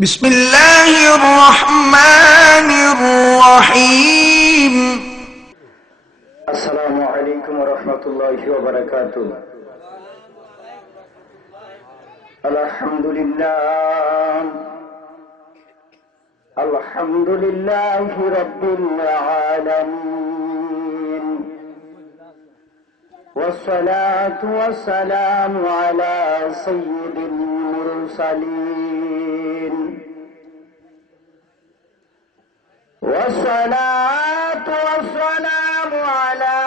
بسم الله الرحمن الرحيم السلام عليكم ورحمة الله وبركاته. الحمد لله رب العالمين، والصلاة والسلام على سيد المرسلين، والصلاة والسلام على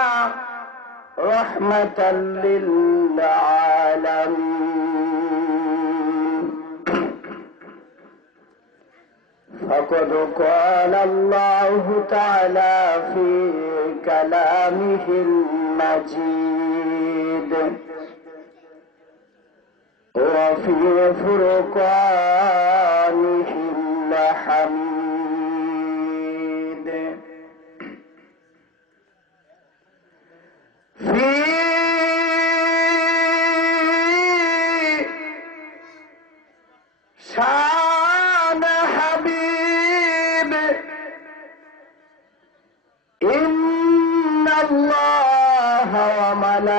رحمة للعالمين. فقد قال الله تعالى في كلامه المجيد وفي فرقانه الحميد في شان حبيب إن الله وملائكته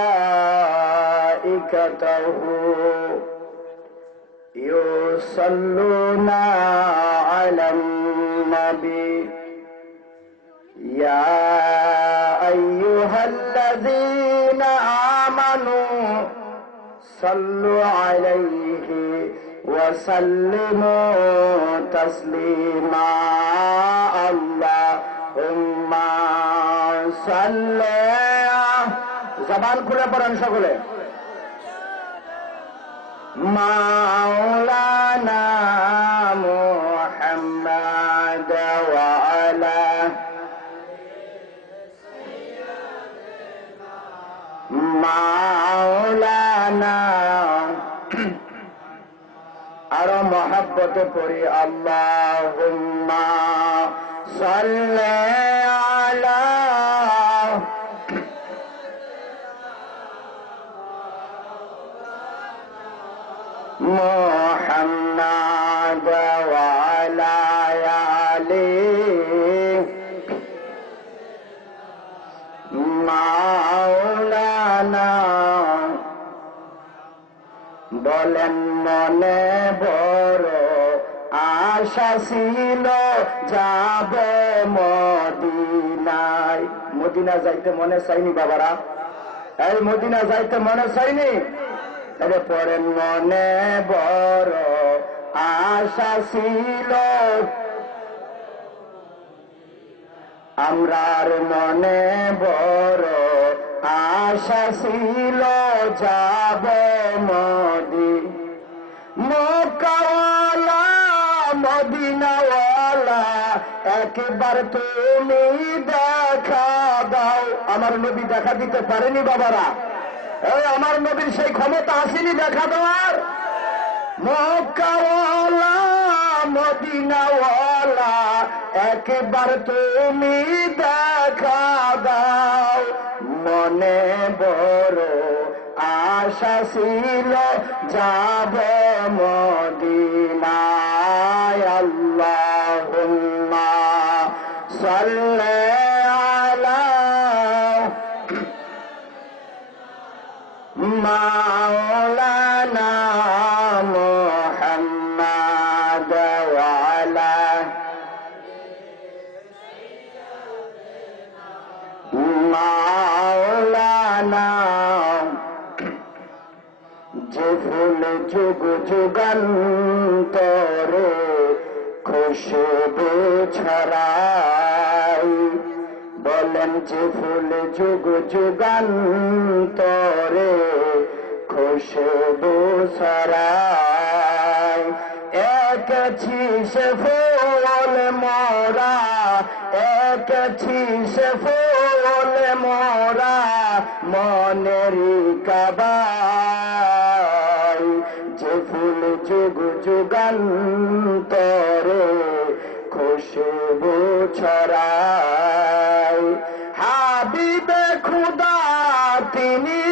يصلون على النبي يا أيها الذين آمنوا صلوا عليه وسلموا تسليما. اللهم صل زبان খুলে পড়েন সকলে مولانا محمد وعلى مولانا আরো মহব্বতে পড়ি আল্লাহুম্মা সাল্লি আলা মুহাম্মাদ ওয়া আলা আলিহি মাওলানা। বলেন মনে বড় আশা ছিল যাব মদিনায়। মদিনা যাইতে মনে চাইনি বাবারা? এই মদিনা যাইতে মনে চাইনি? তাহলে পরে মনে বড় আশা ছিল, আমরার মনে বড় আশা ছিল যাব মক্কাওয়ালা মদিনাওয়ালা একবার তুমি দেখা দাও। আমার নবী দেখা দিতে পারেনি বাবারা? এই আমার নবীর সেই ক্ষমতা আসেনি দেখা দেওয়ার? মক্কাওয়ালা মদিনাওয়ালা একবার তুমি দেখা দাও। মনে বড় আশা ছিল যাব মদিনায়। আল্লাহুম্মা সাল্লি আলা মাওলানা মুহাম্মাদ ওয়া আলা মাওলানা। যে ফুল যুগ যুগান্তরে খুশবু ছড়ায়, বলেন যে ফুল যুগ যুগান্তরে খুশবু ছড়ায়। একছি সে ফুল মোরা, একছি সে ফুল মোরা মনেরই কাবায়। যে ফুল যুগ যুগান্তরে খুশবু ছড়ায়। হাবিবে খুদা তিনি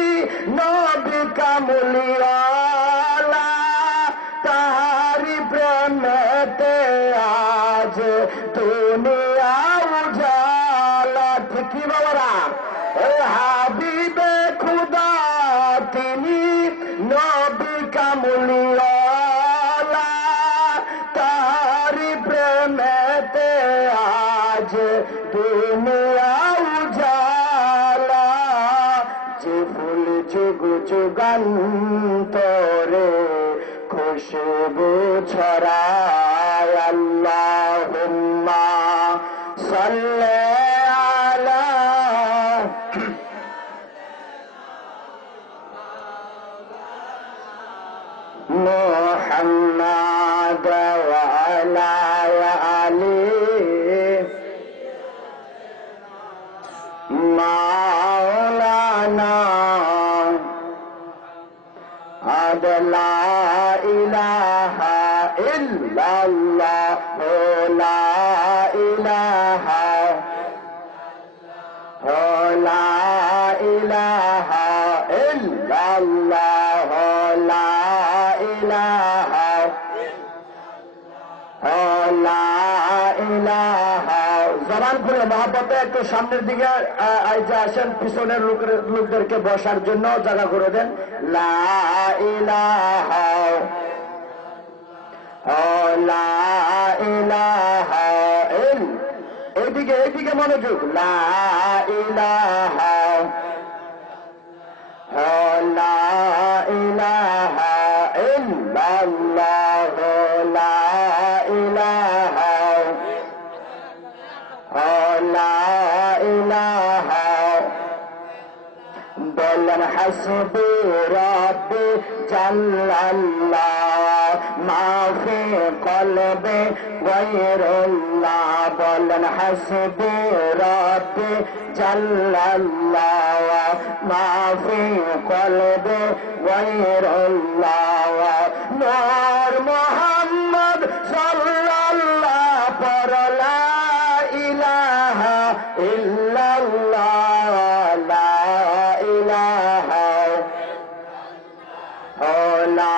নবী কামলিওয়ালা, তাহারি প্রেমে প্রেমেতে আজ দুনিয়া উজালা। ঠিক কি বাবারা? হাবিবে খুদা তিনি নবী কামলিওয়ালা, তারি প্রেমেতে আজ দুনিয়া উজালা। যে ফুল যুগ যুগান্তরে খুশবু ছড়ায়। আল্লাহুম্মা সাল্লি আলা মুহাম্মাদ ওয়া আলা আলি মাওলানা লা ইলাহা ইল্লাল্লাহ লা ইলাহা লা ইলাহা ইল্লাল্লাহ লা ইলাহা লা ইলাহা। জবান খুলে মহব্বতে একটু সামনের দিকে আইজা আসেন, পিছনের লোকদেরকে বসার জন্য জায়গা করে দেন। লা ইলাহা লা ইলাহা এইদিকে এইদিকে মনোযোগ। লা ইলাহা লা ইলাহা ইল্লাল্লাহ লা ইলাহা লা ইলাহা। বলেন হাসবি রাব্বি জাল্লাল্লাহ মা ফি কলবি গায়রুল্লাহ। বলেন হাসবি রাব্বি জাল্লাল্লাহ মা ফি কলবি গায়রুল্লাহ। নূর মুহাম্মদ সাল্লাল্লাহ পর লা ইলাহা ইল্লাল্লাহ লা ইলাহা লা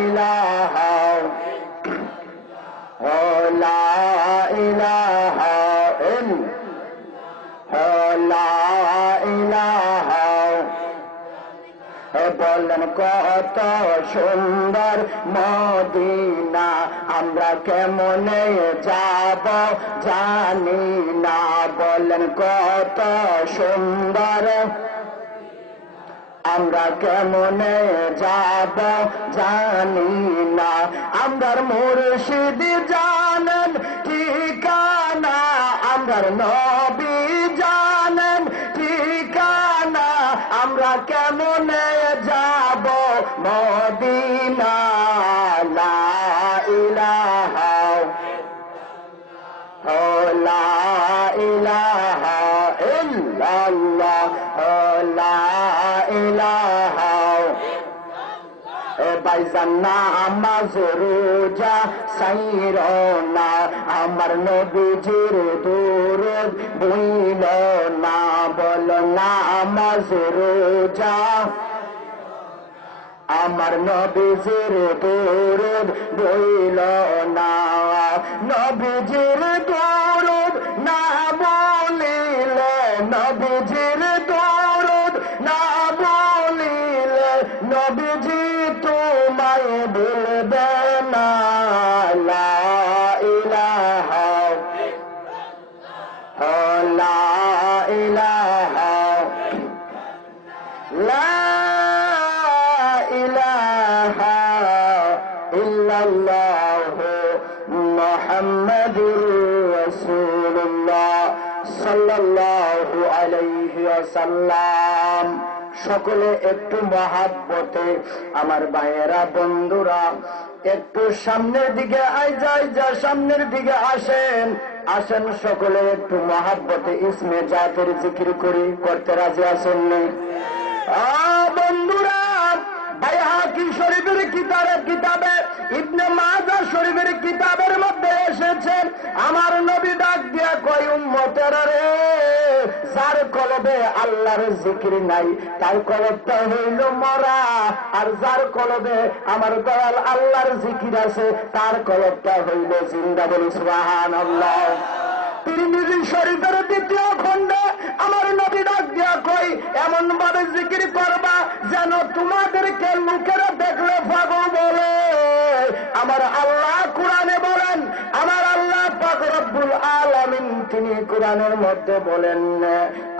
ইলাহা লা ইলাহা লা ইলাহা। বলেন কত সুন্দর মদিনা, আমরা কেমনে যাব জানি না। বলেন কত সুন্দর, আমরা কেমনে যাব জানি না। আমরার মুর্শিদ জানেন ঠিকানা, আমরার নবী জানেন ঠিকানা। আমরা কেমনে যাব মদিনা। লা ইলাহা লা ইলাহা ইল্লাল্লাহ লা ইলাহা। বাইজান নামাজ রোজা সাইরো না, আমার নবীজির দুরূদ ভুইল না। বল নামাজ রোজা আমার নবীজির দুরূদ ভুইল না। নবীজির দুরূদ না বলিলে, নবীজির দুরূদ না বলিলে নবীজি তোমায় ভুলবে না। লা ইলাহা লা ইলাহা লা ইলাহা ইল্লাল্লাহ মুহাম্মাদুর রাসূলুল্লাহ সাল্লাল্লাহু আলাইহি ওয়াসাল্লাম। সকলে একটু মহাব্বতে আমার ভাইয়েরা বন্ধুরা একটু সামনের দিকে যা সামনের দিকে আসেন আসেন। সকলে একটু মহাব্বতে ইসমে জাতের জিকির করি, করতে রাজি আসেননি? বন্ধুরা, বাইহাকি শরীফের কিতাবে ইবনে মাজাহ শরীফের কিতাবের মধ্যে এসেছে, আমার নবী ডাক দিয়া কয় উম্মতেরা রে, যার কলবে আল্লাহর জিকির নাই তার কলবটা হইল মরা, আর যার কলবে আমার দয়াল আল্লাহর জিকির আছে তার কলবটা হইল জিন্দা। বলি সুবহানাল্লাহ। তিরমিজি শরীফের 2য় খণ্ডে আমার নবী ডাক দিয়া কই, এমন ভাবে জিকির করবা যেন তোমাদেরকে লোকেরা দেখলে পাগল বলে। আমার আল্লাহ কোরআনে বলেন, আমার আল্লাহ পাক রব্বুল আলামিন তিনি কোরআনের মধ্যে বলেন,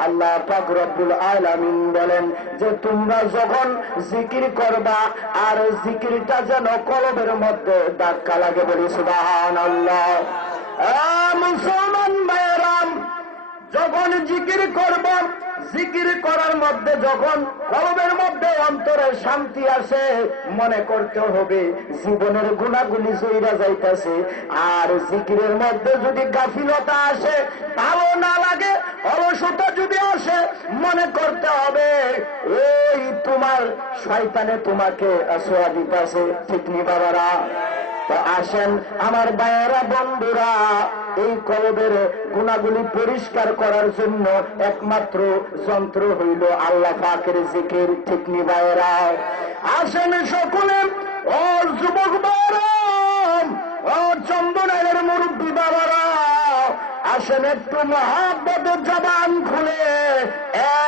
আল্লাহ পাক রব্বুল আলামিন বলেন যে তোমরা যখন জিকির করবা আর জিকিরটা যেন কলবের মধ্যে ধাক্কা লাগে। বলি সুবহানাল্লাহ। মুসলমান ভাইয়েরাম, যখন জিকির করব, জিকির করার মধ্যে যখন কলবের মধ্যে অন্তরে শান্তি আসে, মনে করতে হবে জীবনের গুণাগুলি জইরা যাইতেছে। আর জিকিরের মধ্যে যদি গাফিলতা আসে, ভালো না লাগে, অলসতা যদি আসে, মনে করতে হবে এই তোমার শয়তানে তোমাকে ছোঁয়া দিতেছে। ঠিক নি বাবারা? তো আসেন আমার ভাইয়েরা, বন্ধুরা, এই কলবের গুণাগুলি পরিষ্কার করার জন্য একমাত্র যন্ত্র হইল আল্লাহ পাকের জিকির। ঠিক নি ভাইয়েরা? আসেন সকলে, ও যুবক ভাইয়েরা, ও চন্দনের মুরব্বী বাবারা, আসেন একটু মহাব্বতের জবান খুলে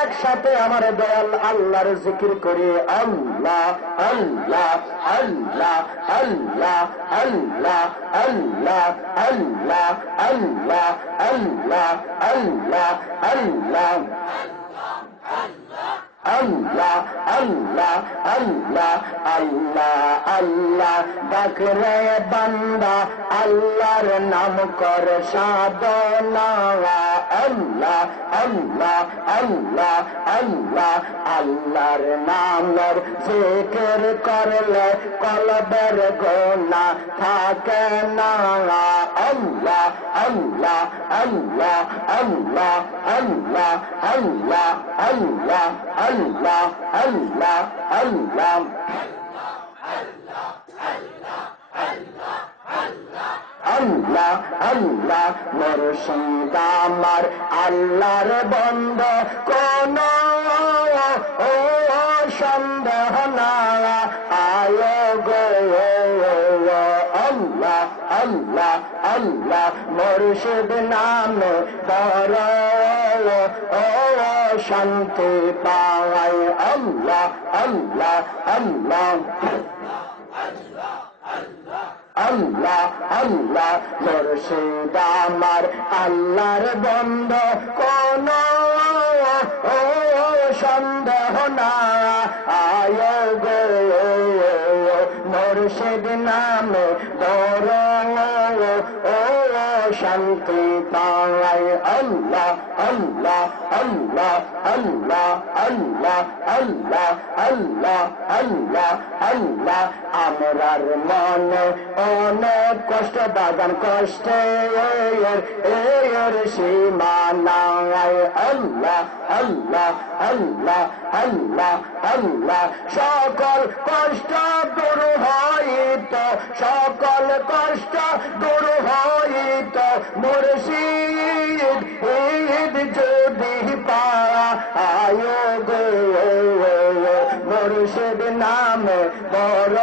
একসাথে আমার দয়াল আল্লাহর জিকির করে আল্লাহ আল্লাহ আল্লাহ আল্লাহ আল্লাহ আল্লাহ আল্লাহ আল্লাহ আল্লাহ আল্লাহ আল্লাহ আল্লাহ আল্লাহ আল্লাহ আল্লাহ আল্লাহ ডাকরে বান্দা আল্লাহর নাম কর সাধনা। আল্লাহ আল্লাহ আল্লাহ আল্লাহ আল্লাহর নামের জিকির করলে কলবের গোনা থাকে না। আল্লাহ আল্লাহ আল্লাহ আল্লাহ আল্লাহ আল্লাহ আল্লাহ আল্লাহ আল্লাহ আল্লাহ আল্লাহ আল্লাহ মুর্শিদ আমার আল্লাহর বন্ধ কোন সন্দেহ না আয় গো। আল্লাহ আল্লাহ আল্লাহ মুর্শিদ নামে বড় শান্তি পাওয়াই। আল্লাহ আল্লাহ আল্লাহ আল্লাহ আল্লাহ মুর্শিদ আমার আল্লাহর বন্ধ কোন সন্দেহ না আয় গো। মুর্শিদ নামে বড় শান্তি পাওয়াই। আল্লাহ আল্লাহ আল্লাহ আল্লাহ আল্লাহ আল্লাহ আল্লাহ আল্লাহ আল্লাহ আমরার মনে অনেক কষ্ট বাগান কষ্টে এর সীমা নাই। আল্লাহ আল্লাহ আল্লাহ আল্লাহ আল্লাহ সকল কষ্ট দূর হইত, সকল কষ্ট দূর হইত মুর্শিদ যদি পায় গো। মুর্শিদ নামে বড়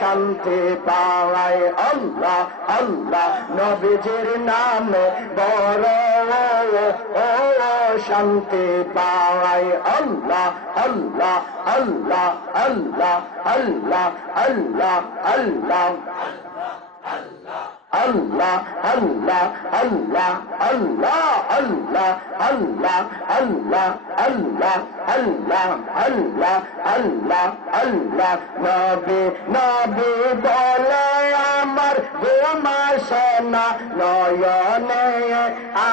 শান্তি পাওয়ায়। আল্লাহ আল্লাহ নবীজির নামে বড় শান্তি পাওয়ায়। আল্লাহ আল্লাহ আল্লাহ আল্লাহ আল্লাহ আল্লাহ আল্লাহ আল্লাহ আল্লাহ আল্লাহ আল্লাহ আল্লাহ আল্লাহ আল্লাহ আল্লাহ আল্লাহ আল্লাহ আল্লাহ আল্লাহ নবী নবী বলে আমার ঘুম আসে না নয়নে,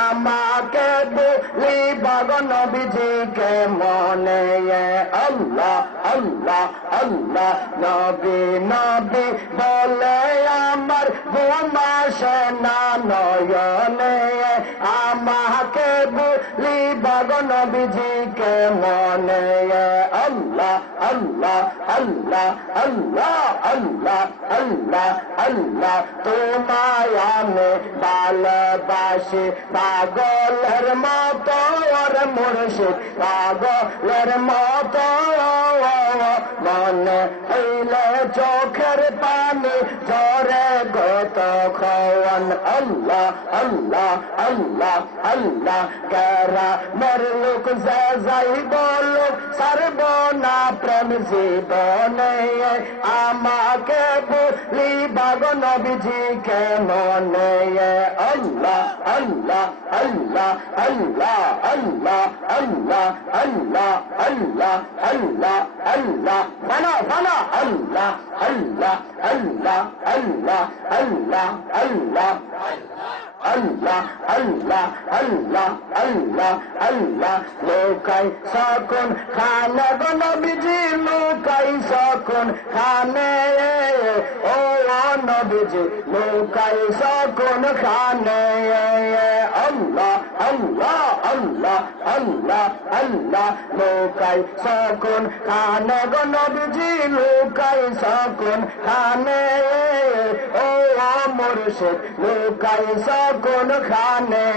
আমাকে বলিবাগ নবীজিকে মনে। আল্লাহ আল্লাহ আল্লাহ নবী নবী বলে আমার ঘুম আসে না নয়নে, আমাকে বলিবাগ নবীজিকে মনে। আল্লাহ আল্লাহ আল্লাহ আল্লাহ আল্লাহ আল্লাহ আল্লাহ তোমায় আমি ভালোবাসি পাগলের মতো ওর মুর্শিদ পাগলের মতো মনে হইলে চোখের পানি ঝরে গত খাওয়ান আল্লাহ আল্লাহ আল্লাহ আল্লাহ কেরা মের লোক যাই বলুক সারব না প্রেম জীবনে আমাকে বলি বাগ নবীজিকে মনে আল্লাহ আল্লাহ আল্লাহ আল্লাহ আল্লাহ আল্লাহ আল্লাহ আল্লাহ আল্লাহ আল্লাহ ফানা ফানা আল্লাহ আল্লাহ আল্লাহ আল্লাহ আল্লাহ আল্লাহ আল্লাহ আল্লাহ আল্লাহ আল্লাহ আল্লাহ লোকাই সকন খানে গো নবীজি লোকাই সকন খানে ও নবীজি লোকাই সকন খানে আল্লাহ আল্লাহ আল্লাহ আল্লাহ আল্লাহ লোকাই সকন খানে গো নবীজি লোকাই সকন খানে ও মুর্শিদ লোকাই কোন খানে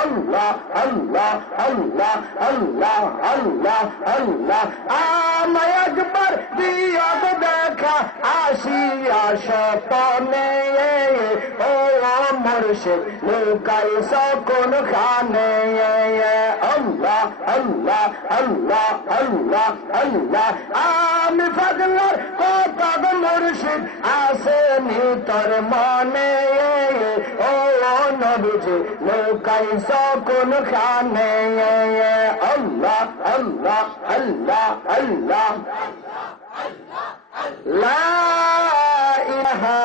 আল্লাহ আল্লাহ আল্লাহ আল্লাহ আল্লাহ আল্লাহ আমায় একবার দিয়া দেখা আসিয়া স্বপনে ও মুর্শিদ লুকাই কোন খানে আল্লাহ আল্লাহ আল্লাহ আল্লাহ আল্লাহ আমি পাগলার কথা মুর্শিদ আসেনি তোর মনে ও নবীজি লুকাই কোন খানে আল্লাহ আল্লাহ আল্লাহ আল্লাহ লা ইলাহা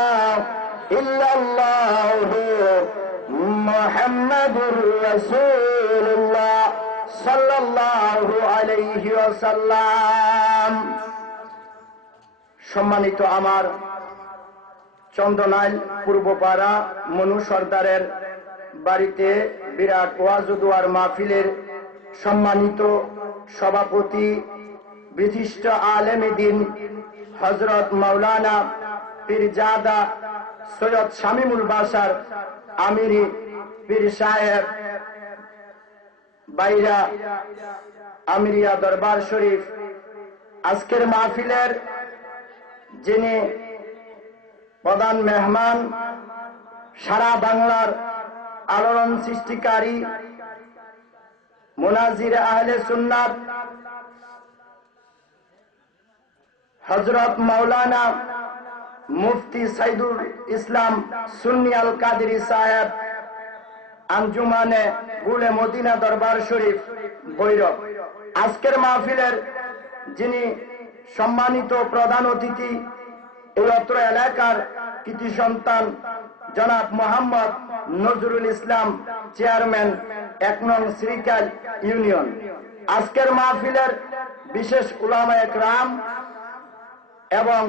ইল্লাল্লাহু মুহাম্মাদুর রাসূলুল্লাহ সাল্লাল্লাহু আলাইহি ওয়াসাল্লাম। সম্মানিত আমার চন্দনাইল পূর্বপাড়া মনু সর্দারের বাড়িতে বিরাট ওয়াজ ও দোয়ার মাহফিলের সম্মানিত সভাপতি বিশিষ্ট আলেমে দ্বীন হযরত মাওলানা পীরজাদা সৈয়দ শামীমুল বাশার আমিরি পীর সাহেব বাইরা আমিরিয়া দরবার শরীফ, আজকের মাহফিলের যিনি প্রধান মেহমান, সারা বাংলার আলোড়ন সৃষ্টিকারী মুনাজির আহলে সুন্নাত হযরত মাওলানা মুফতি সাইদুল ইসলাম সুন্নি আল কাদেরী সাহেব আঞ্জুমানে গুলে মদিনা দরবার শরীফ ভৈরব, আজকের মাহফিলের যিনি সম্মানিত প্রধান অতিথি, এই অত্র এলাকার কৃতি সন্তান জনাব মোহাম্মদ নজরুল ইসলাম চেয়ারম্যান ১ নং শ্রীকাল ইউনিয়ন, আজকের মাহফিলের বিশেষ উলামায়ে কেরাম এবং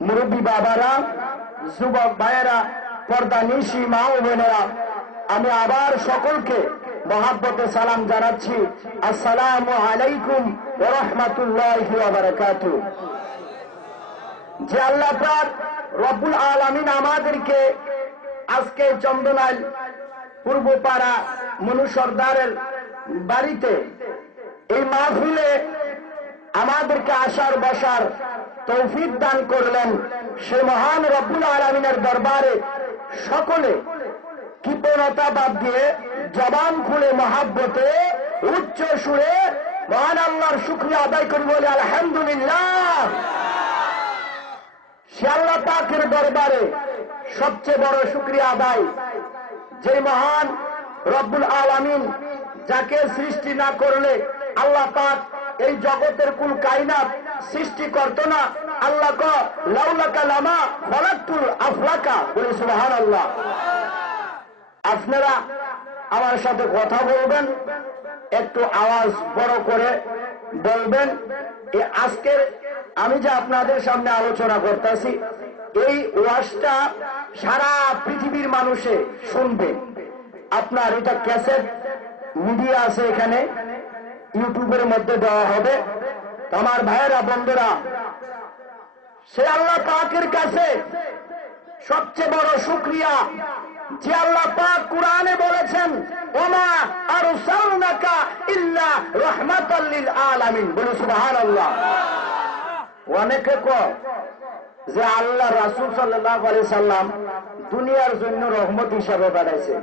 মুরব্বী বাবারা, যুবক ভাইয়েরা, পর্দা নিশি মা ও বোনেরা, আমি আবার সকলকে মহাব্বতে সালাম জানাচ্ছি। আসসালামু আলাইকুম ওয়া রাহমাতুল্লাহি ওয়া বারাকাতুহু। যে আল্লাহ পাক রব্বুল আলামিন আমাদেরকে আজকে চন্দনাইল পূর্বপাড়া মনু সর্দারের বাড়িতে এই মাহফিলে আমাদেরকে আসার বসার তৌফিক দান করলেন, সে মহান রব্বুল আলামিনের দরবারে সকলে কৃপণতা বাদ দিয়ে জবান খুলে মহাব্বতে উচ্চ সুরে মহান আল্লাহর শুকরিয়া আদায় করি, বলে আলহামদুলিল্লাহ। সে আল্লাহ পাকের দরবারে সবচেয়ে বড় শুকরিয়া আদায়, যে মহান রব্বুল আলামিন যাকে সৃষ্টি না করলে আল্লাহ পাক এই জগতের কুল কায়নাত সৃষ্টি করত না। আল্লাহ ক লাউলাকা লামা খলাকতুল আফলাকা, বলে সুবহানাল্লাহ। আপনারা আমার সাথে কথা বলবেন, একটু আওয়াজ বড় করে বলবেন। আজকের আমি যে আপনাদের সামনে আলোচনা করতেছি, এই ওয়াজটা সারা পৃথিবীর মানুষে শুনবে। আপনার এটা ক্যাসেট মিডিয়া আছে, এখানে ইউটিউবের মধ্যে দেওয়া হবে। আমার ভাইয়েরা বন্ধুরা, সে আল্লাহ পাকের কাছে সবচেয়ে বড় শুকরিয়া যে আল্লাহ পাক কুরআনে বলেছেন ওমা আরসালনাকা ইল্লা রাহমাতাল লিল আলামিন। বলে সুবহানাল্লাহ। অনেকে কয় যে আল্লাহ রাসূল সাল্লাল্লাহু আলাইহি সাল্লাম দুনিয়ার জন্য রহমত হিসাবে পাঠাইছেন।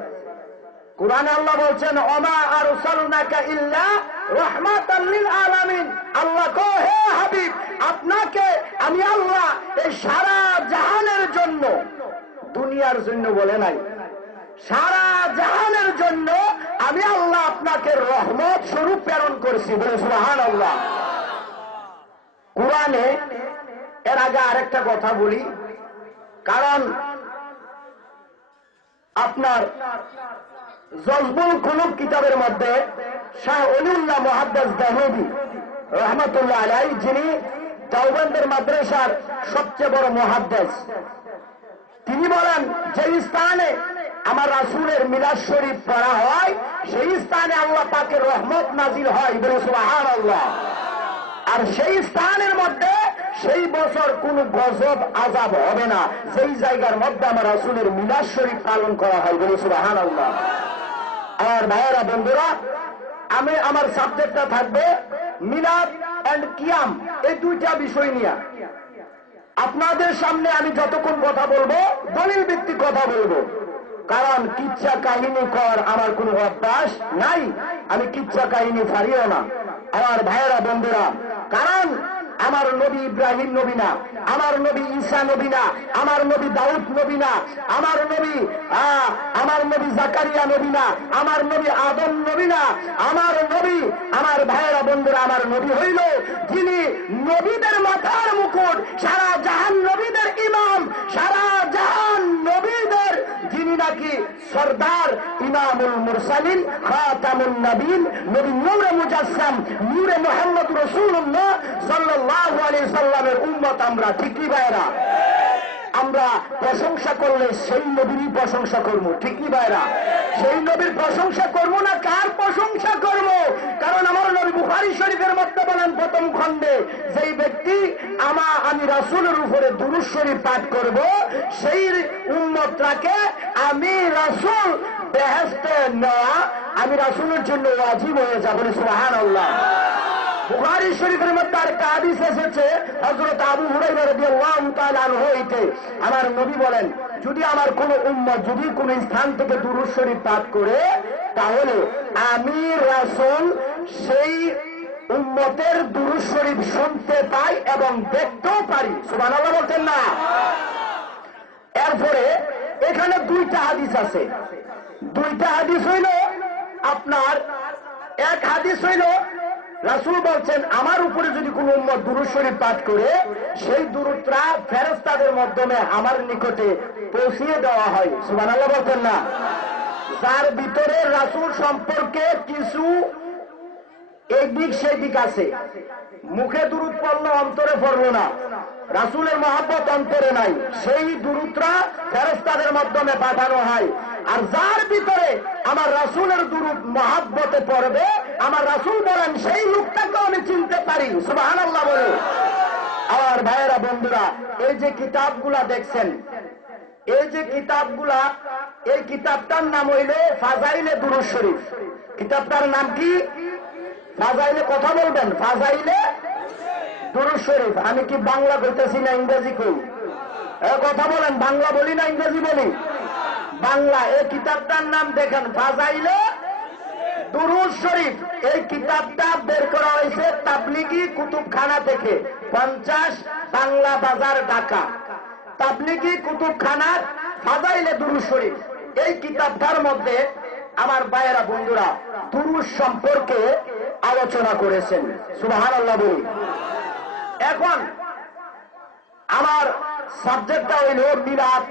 কুরআনে আল্লাহ বলছেন ওমা আরসালনাকা ইল্লা রাহমাতাল লিল আলামিন। আল্লাহ কয় হে হাবিব, আপনাকে আমি আল্লাহ এই সারা জাহানের জন্য, দুনিয়ার জন্য বলে নাই, সারা জাহানের জন্য আমি আল্লাহ আপনাকে রহমত স্বরূপ প্রেরণ করেছি। বলে সুবহানাল্লাহ। কুরআনে এর আগে আরেকটা কথা বলি, কারণ আপনার জজবুল কুলুব কিতাবের মধ্যে শাহ ওলিউল্লাহ মুহাদ্দিস দেহলভী রহমাতুল্লাহ আলাইহি, যিনি দেওবন্দের মাদ্রাসার সবচেয়ে বড় মুহাদ্দিস, তিনি বলেন যে স্থানে আমার রাসূলের মিলাদ শরীফ পড়া হয় সেই স্থানে আল্লাহ পাকের রহমত নাজিল হয়। বলে সুবহানাল্লাহ। আর সেই স্থানের মধ্যে সেই বছর কোন গজব আযাব হবে না, সেই জায়গার মধ্যে আমার রাসূলের মিলাদ শরীফ পালন করা হয়। বলে সুবহানাল্লাহ। আমার ভাইয়েরা বন্ধুরা, আমি আমার সাবজেক্টটা থাকবে মিলাদ এন্ড কিয়াম, এই দুইটা বিষয় নিয়ে। আপনাদের সামনে আমি যতক্ষণ কথা বলবো দলিল ভিত্তিক কথা বলবো, কারণ কিচ্ছা কাহিনী কর আমার কোনো অভ্যাস নাই, আমি কিচ্ছা কাহিনী পারিও না। আমার ভাইয়েরা বন্ধুরা, কারণ আমার নবী ইব্রাহিম নবী না, আমার নবী ঈসা নবী না, আমার নবী দাউদ নবী না, আমার নবী জাকারিয়া নবী না, আমার নবী আদম নবী না, আমার নবী, আমার ভাইয়েরা বন্ধুরা, আমার নবী হইল যিনি নবীদের মাথার মুকুট, সারা জাহান নবীদের ইমাম, সারা জাহান নবীদের যিনি নাকি সরদার, ইমামুল মুরসালিন, খাতামুন নবীন, নবী নূরে মুজাসসাম, নূরে মুহাম্মদ রাসূলুল্লাহ সাল্লাল্লাহু আলাইহি সাল্লামের উম্মত আমরা। ঠিক কি ভাইরা? আমরা প্রশংসা করলে সেই নবীরই প্রশংসা করবো। ঠিক কি ভাইরা? সেই নবীর প্রশংসা করবো না কার প্রশংসা করব? কারণ আমার নবী বুখারী শরীফের মধ্যে বলেন প্রথম খণ্ডে, যেই ব্যক্তি আমি রাসূলের উপরে দুরূদ শরীফ পাঠ করব সেই উম্মতটাকে আমি রাসূল বেহেশতে নেওয়া, আমি রাসূলের জন্য ওয়াজিব হয়ে যাব। সুবহানাল্লাহ। বুখারী শরীফের মধ্যে আরেকটা হাদিস এসেছে, হযরত আবু হুরায়রা রাদিয়াল্লাহু তাআলা আনহু হইতে আমার নবী বলেন, যদি আমার কোন উম্মত যদি কোন স্থান থেকে দুরূদ শরীফ পাঠ করে, তাহলে আমি রাসূল সেই উম্মতের দুরূদ শরীফ শুনতে পাই এবং দেখতেও পারি। সুবহানাল্লাহ বলতেন না? এরপরে এখানে দুইটা হাদিস আছে। দুইটা হাদিস হইল আপনার, এক হাদিস হইল রাসূল বলছেন আমার উপরে যদি কোন উম্মত দুরূদ শরীফ পাঠ করে, সেই দুরূদটা ফেরেশতাদের মাধ্যমে আমার নিকটে পৌঁছিয়ে দেওয়া হয়। সুবহানাল্লাহ বলতেন না? যার ভিতরে রাসূল সম্পর্কে কিছু এদিক সেদিক আছে, মুখে দুরূদ পড়লো অন্তরে পড়লো না, রাসূলের মহব্বত অন্তরে নাই, সেই দুরূদটা ফেরেশতাদের মাধ্যমে পাঠানো হয়। আর যার ভিতরে আমার রাসূলের দুরূদ মহব্বতে পড়বে, আমার রাসূল বলেন সেই লোকটাকে আমি চিনতে পারি। সুবহানাল্লাহ বলে। আমার ভাইয়েরা বন্ধুরা, এই যে কিতাবগুলা দেখছেন, এই যে কিতাবগুলা, এই কিতাবটার নাম হইল ফাজাইলে দুরূদ শরীফ। কিতাবটার নাম কি? ফাজাইলে, কথা বলবেন, ফাজাইলে দুরূদ শরীফ। আমি কি বাংলা কইতেছি না ইংরেজি কই? কথা বলেন, বাংলা বলি না ইংরেজি বলি? বাংলা। এই কিতাবটার নাম দেখেন ফাজাইলে দুরূদ শরীফ। এই কিতাবটা বের করা হয়েছে তাবলিগি কুতুবখানা থেকে, 50 বাংলা বাজার, ঢাকা। তাবলিগি কুতুবখানার ফাজাইলে দুরূদ শরীফ। এই কিতাবটার মধ্যে আমার ভাইয়েরা বন্ধুরা দুরূদ সম্পর্কে আলোচনা করেছেন। সুবহানাল্লাহ বলি। এখন আমার সাবজেক্টটা হইল মিলাদ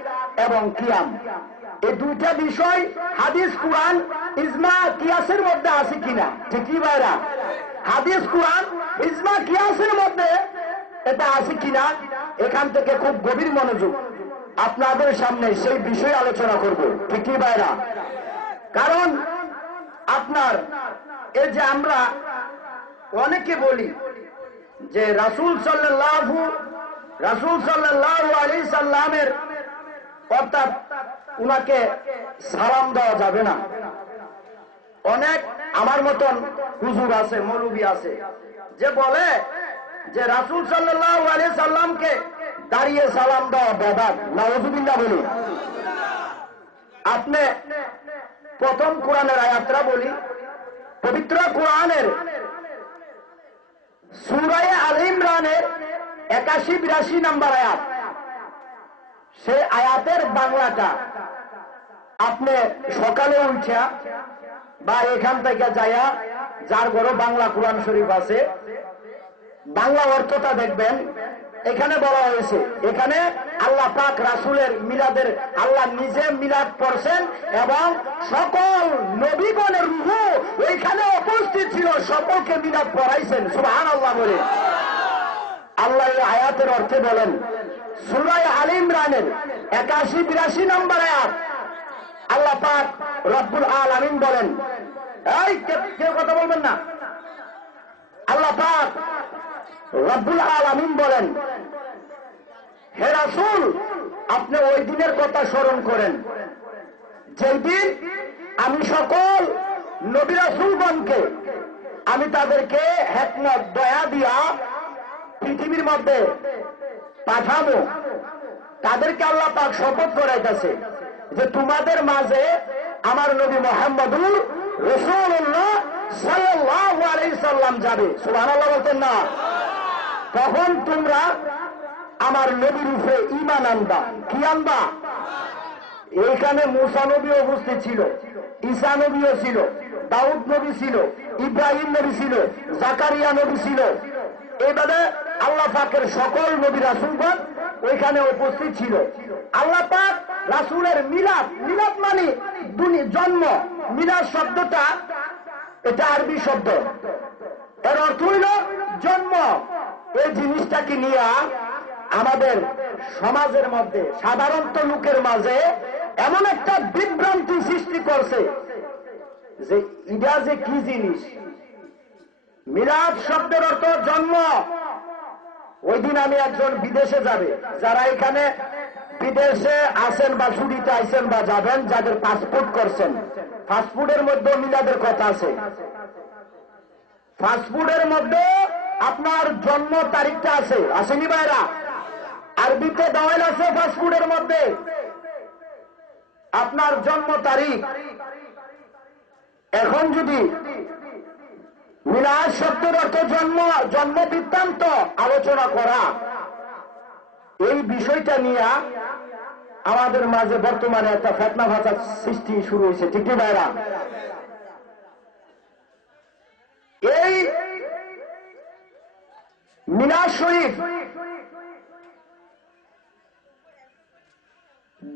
এবং কিয়াম। এই দুইটা বিষয় হাদিস, কুরআন, ইজমা, কিয়াসের মধ্যে আছে কিনা? ঠিক কি ভাইরা? হাদিস, কুরআন, ইজমা, কিয়াসের মধ্যে এটা আছে কিনা? এখান থেকে খুব গভীর মনোযোগ আপনাদের সামনে সেই বিষয়ে আলোচনা করব। ঠিক কি ভাইরা? কারণ আপনার এই যে আমরা অনেকে বলি যে রাসূল সাল্লাল্লাহু আলাইহি সাল্লামের অর্থাৎ উনাকে সালাম দেওয়া যাবে না। অনেক আমার মতন হুজুর আছে, মৌলবী আছে যে বলে যে রাসূল সাল্লাল্লাহু আলাইহি সাল্লামকে দাঁড়িয়ে সালাম দেওয়া বেদাত। নাউযুবিল্লাহ বলি। আপনি প্রথম কোরআনের আয়াতটা বলি, পবিত্র কোরআনের সূরা আলে ইমরানের 81-82 নম্বর আয়াত, সেই আয়াতের বাংলাটা আপনি সকালে উঠা বা এখান থেকে যাইয়া যার ঘরে বাংলা কোরআন শরীফ আছে বাংলা অর্থটা দেখবেন। এখানে বলা হয়েছে, এখানে আল্লাহ পাক রাসূলের মিলাদের আল্লাহ নিজে মিলাদ পড়ছেন এবং সকল নবীগণের রূহ ওইখানে উপস্থিত ছিল, সকলকে মিলাদ পড়াইছেন। সুবহানাল্লাহ বলে আল্লাহ এই আয়াতের অর্থে বলেন, সূরা আলে ইমরানের 81-82 নম্বর আয়াত, আল্লাহ পাক রব্বুল আলামিন বলেন, এই কেউ কথা বলবেন না, আল্লাহ পাক রব্বুল আলামিন বলেন, হে রাসূল আপনি ওই দিনের কথা স্মরণ করেন যেই দিন আমি সকল নবী রাসূলগণকে আমি তাদেরকে হিকমত দয়া দিয়া পৃথিবীর মধ্যে পাঠাবো। তাদেরকে আল্লাহ পাক শপথ করাইতেছে যে তোমাদের মাঝে আমার নবী মুহাম্মদুর রাসূলুল্লাহ সাল্লাল্লাহু আলাইহি সাল্লাম যাবে। সুবহানাল্লাহ বলতেন না? তখন তোমরা আমার নবীর উপরে ঈমান আনবা। কি আনবা? এইখানে মূসা নবী উপস্থিত ছিল, ঈসা নবীও ছিল, দাউদ নবী ছিল, ইব্রাহিম নবী ছিল, জাকারিয়া নবী ছিল। এইভাবে আল্লাহ পাকের সকল নবী রাসূলগণ ওইখানে উপস্থিত ছিল। আল্লাহ পাক রাসূলের মিলাদ, মিলাদ মানে জন্ম, মিলাদ শব্দটা এটা আরবি শব্দ, এর অর্থ হইল জন্ম। এই জিনিসটাকে নিয়ে আমাদের সমাজের মধ্যে সাধারণত লোকের মাঝে এমন একটা বিভ্রান্তি সৃষ্টি করছে যে এটা যে কি জিনিস। মিলাদ শব্দের অর্থ জন্ম। ওই দিন আমি একজন বিদেশে যাবে, যারা এখানে বিদেশে আসেন বা ছুটিতে আইসেন বা যাবেন, যাদের পাসপোর্ট করছেন, পাসপোর্টের মধ্যে মিলাদের কথা আছে। পাসপোর্টের মধ্যে আপনার জন্ম তারিখটা আছে, আসেনি ভাইরা? আরবিতে দেওয়াল আছে পাসপোর্টের মধ্যে আপনার জন্ম তারিখ। এখন যদি মিলাদ শব্দের অর্থ জন্ম, জন্ম বৃত্তান্ত আলোচনা করা, এই বিষয়টা নিয়ে আমাদের মাঝে বর্তমানে একটা ফিতনা ফাসাদ সৃষ্টি শুরু হয়েছে। ঠিক কি ভাইরা? এই মিলাদ শরীফ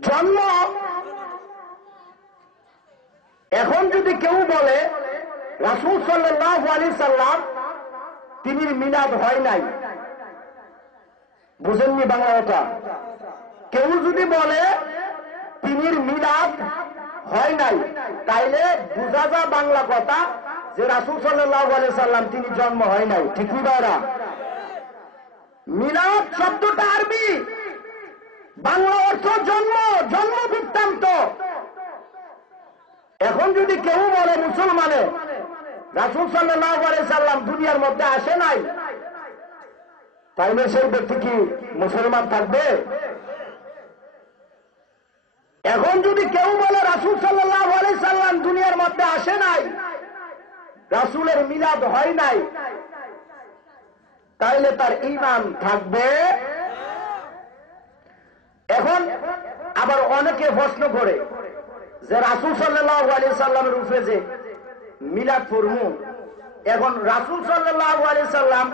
জন্ম, এখন যদি কেউ বলে রাসূল সাল্লাল্লাহু আলাইহি সাল্লাম তিনি মিলাদ হয় নাই, বুঝেননি বাংলাটা? কেউ যদি বলে তিনি মিলাদ হয় নাই, তাইলে বুঝা যায় বাংলা কথা যে রাসূল সাল্লাল্লাহু আলাইহি সাল্লাম তিনি জন্ম হয় নাই। ঠিক কি ভাইরা? মিলাদ শব্দটা আরবি, বাংলা অর্থ জন্ম, জন্ম বৃত্তান্ত। এখন যদি কেউ বলে মুসলমানে রাসূল সাল্লাল্লাহু আলাইহি সাল্লাম দুনিয়ার মধ্যে আসে নাই, তাইলে সেই ব্যক্তি কি মুসলমান থাকবে? এখন যদি কেউ বলে রাসূল সাল্লাল্লাহু আলাইহি সাল্লাম দুনিয়ার মধ্যে আসে নাই, রাসূলের মিলাদ হয় নাই, তাইলে তার ঈমান থাকবে? এখন আবার অনেকে প্রশ্ন করে যে রাসূল সাল্লাল্লাহু আলাইহি সাল্লামের উপরে যে মিলাদ পড়মু, এখন রাসূল সাল্লাল্লাহু আলাইহি সাল্লাম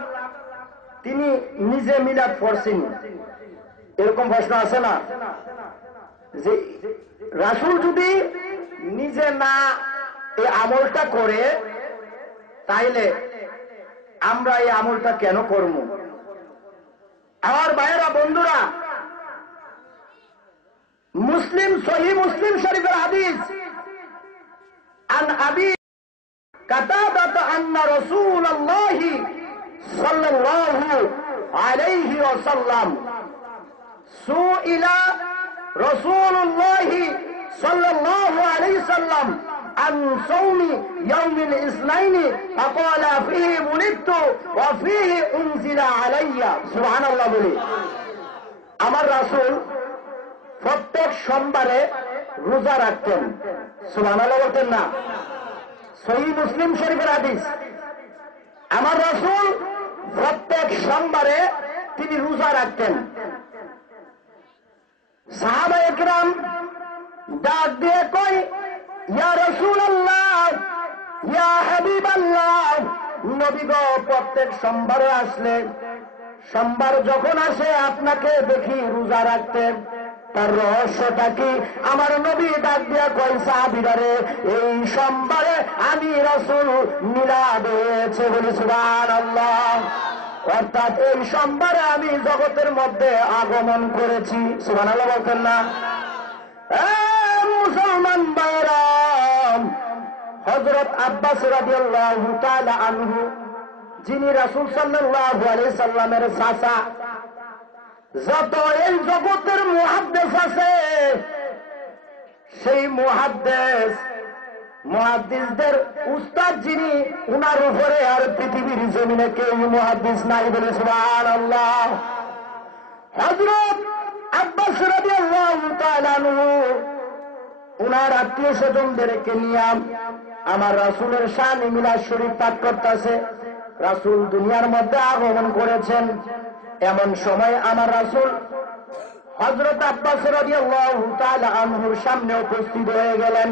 তিনি নিজে মিলাদ পড়ছেন, এরকম প্রশ্ন আছে না? যে রাসূল যদি নিজে না এই আমলটা করে, তাইলে আমরা এই আমলটা কেন করব? আমার ভাইয়েরা, বন্ধুরা, মুসলিম, সহিহ মুসলিম শরীফের হাদিস, আন আবি কাতাদাত আন্না রাসূলুল্লাহি সাল্লাল্লাহু আলাইহি ওয়াসাল্লাম সুইলা রাসূলুল্লাহি সাল্লাল্লাহু আলাইহি ওয়াসাল্লাম عن صوم يوم الاثنين فقال فيه ولدت وفيه انزل علي سبحان الله বলি আমার রাসূল প্রত্যেক সোমবারে রোজা রাখতেন সুবহানাল্লাহ বলতেন না সহিহ মুসলিম শরীফের হাদিস আমার রাসূল প্রত্যেক সোমবারে তিনি রোজা রাখতেন সাহাবায়ে কেরাম ডাক দিয়ে কই ইয়া রাসূলুল্লাহ ইয়া হাবিবাল্লাহ নবী গো প্রত্যেক সোমবারে আসলে সোমবার যখন আসে আপনাকে দেখি রোজা রাখতেন তার রহস্যটা কি আমার নবী ডাক দিয়া কই সাহাবীরা এই সোমবারে আমি রাসূল মিলাদ হয়েছে বলি সুবহানাল্লাহ অর্থাৎ এই সোমবারে আমি জগতের মধ্যে আগমন করেছি সুবহানাল্লাহ বলতেন না মুসলমান ভাইরাম হযরত আব্বাস রাদিয়াল্লাহু তাআলা আনহু যিনি রাসূল সাল্লাল্লাহু আলাইহি সাল্লামের চাচা যত এই জগতের মুহাদ্দিস আছে সেই মুহাদ্দিসদের উস্তাদ যিনি উনার উপরে আর পৃথিবীর জমিনে কেউ মুহাদ্দিস নাই বলে সুবহানাল্লাহ হযরত আব্বাস রাদিয়াল্লাহু তাআলা আনহু উনার আত্মীয় স্বজনদেরকে নিয়ে আমার রাসূলের শানে মিলাদ শরীফ পাঠ করতেছে রাসূল দুনিয়ার মধ্যে আগমন করেছেন এমন সময় আমার রাসূল হযরত আব্বাস রাদিয়াল্লাহু তাআলা আনহুর সামনে উপস্থিত হয়ে গেলেন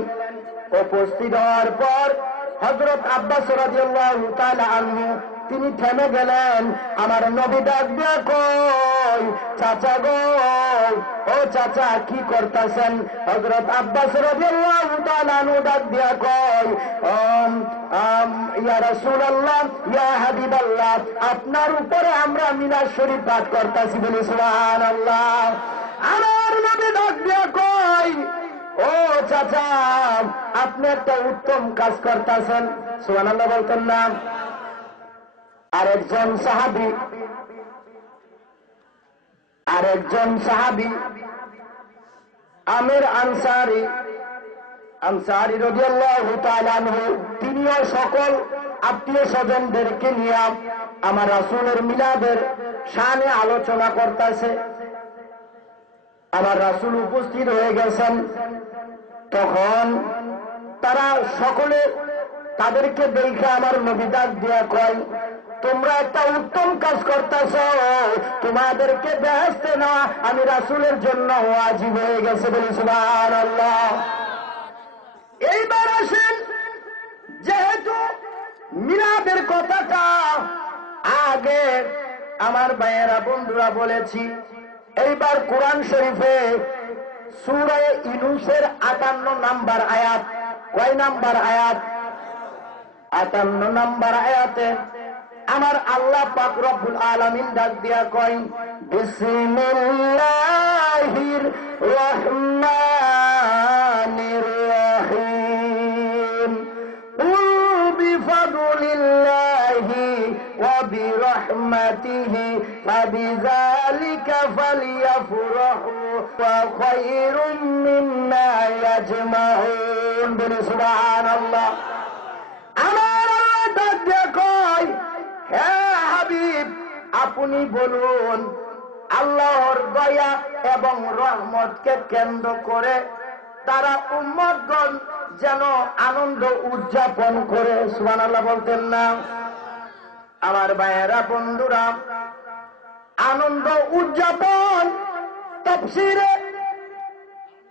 উপস্থিত হওয়ার পর হযরত আব্বাস রাদিয়াল্লাহু তাআলা আনহু তিনি থেমে গেলেন আমার নবী ডাক দিয়ে কই চাচা গো ও চাচা কি করতেছেন হযরত আব্বাস রাদিয়াল্লাহু তাআলা আনহু ডাক দিয়ে কই ইয়া রাসূলুল্লাহ ইয়া হাবিবাল্লাহ আপনার উপরে আমরা মিলাদ শরীফ পাঠ করতেছি বলি সুবহানাল্লাহ আমার নবী ডাক দিয়ে কই ও চাচা আপনি একটা উত্তম কাজ করতেছেন সুবহানাল্লাহ বলতেন না আরেকজন সাহাবী আমির আনসারী রাদিয়াল্লাহু তাআলা আনহু তিনিও সকল আত্মীয় স্বজনদেরকে নিয়ে আমার রাসূলের মিলাদের শানে আলোচনা করতেছে আমার রাসূল উপস্থিত হয়ে গেছেন তখন তারা সকলে তাদেরকে দেখে আমার নবী ডাক দিয়া কয় তোমরা একটা উত্তম কাজ করতেছ তোমাদেরকে বেহেশতে না আমি রাসূলের জন্য ওয়াজিব হয়ে গেছে বলি সুবহানাল্লাহ এইবার আসেন যেহেতু মিলাদের কথাটা আগে আমার ভাইয়েরা বন্ধুরা বলেছি এইবার কোরআন শরীফে সূরা ইউনূসের 58 নম্বর আয়াত কয় নম্বর আয়াত 58 নম্বর আয়াতে আমার আল্লাহ পাক রব্বুল আলামিন ডাক দিয়া কয় বিসমিল্লাহির রহমানির রহিম কুল বিফাদলিল্লাহি ওয়া বিরহমাতিহি ফাবিযালিকা ফালইফরাহু ওয়া খায়রুম মিম্মা ইয়াজমাউন বলি সুবহানাল্লাহ আমার আল্লাহ ডাক দিয়া কয় হে হাবিব আপনি বলুন আল্লাহর দয়া এবং রহমতকে কেন্দ্র করে তারা উম্মতগণ যেন আনন্দ উদযাপন করে সুবহানাল্লাহ বলতেন না আমার ভাইয়েরা বন্ধুরা আনন্দ উদযাপন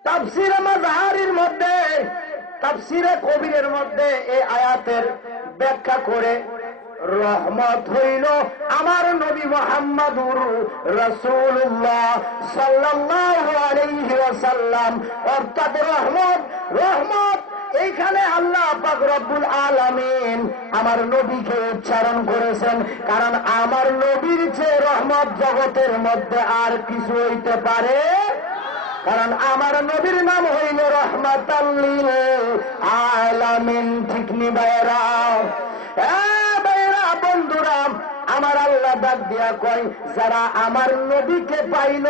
তাফসীরে মাযহারির মধ্যে তাফসীরে কবিরের মধ্যে এই আয়াতের ব্যাখ্যা করে রহমত হইল আমার নবী মুহাম্মদুর রাসূলুল্লাহ সাল্লাল্লাহু আলাইহি ওয়াসাল্লাম অর্থাৎ রহমত এইখানে আল্লাহ পাক রব্বুল আলামিন আমার নবীকে উচ্চারণ করেছেন কারণ আমার নবীর চেয়ে রহমত জগতের মধ্যে আর কিছু হইতে পারে কারণ আমার নবীর নাম হইল রহমাতাল লিল আলামিন। ঠিক নি ভাইরা? ভাইরা বন্ধুরা, আমার আল্লাহ ডাক দিয়া কয়, যারা আমার নবীকে পাইল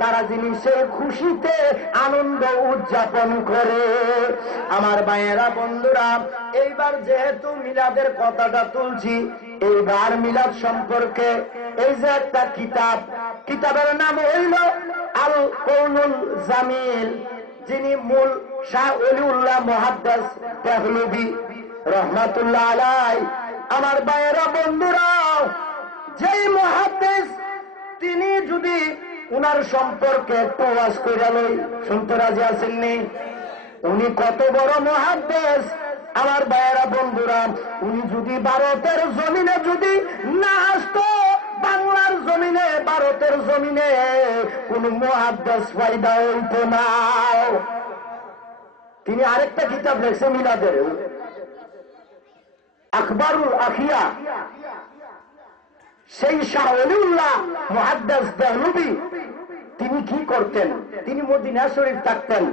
তারা যিনি সেই খুশিতে আনন্দ উদযাপন করে। আমার ভাইয়েরা বন্ধুরা, এইবার যেহেতু মিলাদের কথাটা তুলছি, এইবার মিলাদ সম্পর্কে এই যে একটা কিতাব, কিতাবের নাম হইল আল কৌলুল জামিল, যিনি মূল শাহ ওলিউল্লাহ মুহাদ্দিস দেহলভী রহমাতুল্লাহ আলাই। আমার ভাইয়েরা বন্ধুরা, যেই মুহাদ্দিস, তিনি যদি উনার সম্পর্কে একটু ওয়াজ কইরা লই, শুনতে রাজি আছেননি? উনি কত বড় মুহাদ্দিস আমার ভাইয়েরা বন্ধুরা। উনি যদি ভারতের জমিনে যদি না আসতো, বাংলার জমিনে, ভারতের জমিনে কোন মুহাদ্দিস পয়দা হইতো না। তিনি আরেকটা কিতাব লেখছে মিলাদের, আখবারুল আখিয়া। সেই শাহ ওলিউল্লাহ মুহাদ্দিস দেহলভী তিনি কি করতেন? তিনি মদিনা শরীফ থাকতেন।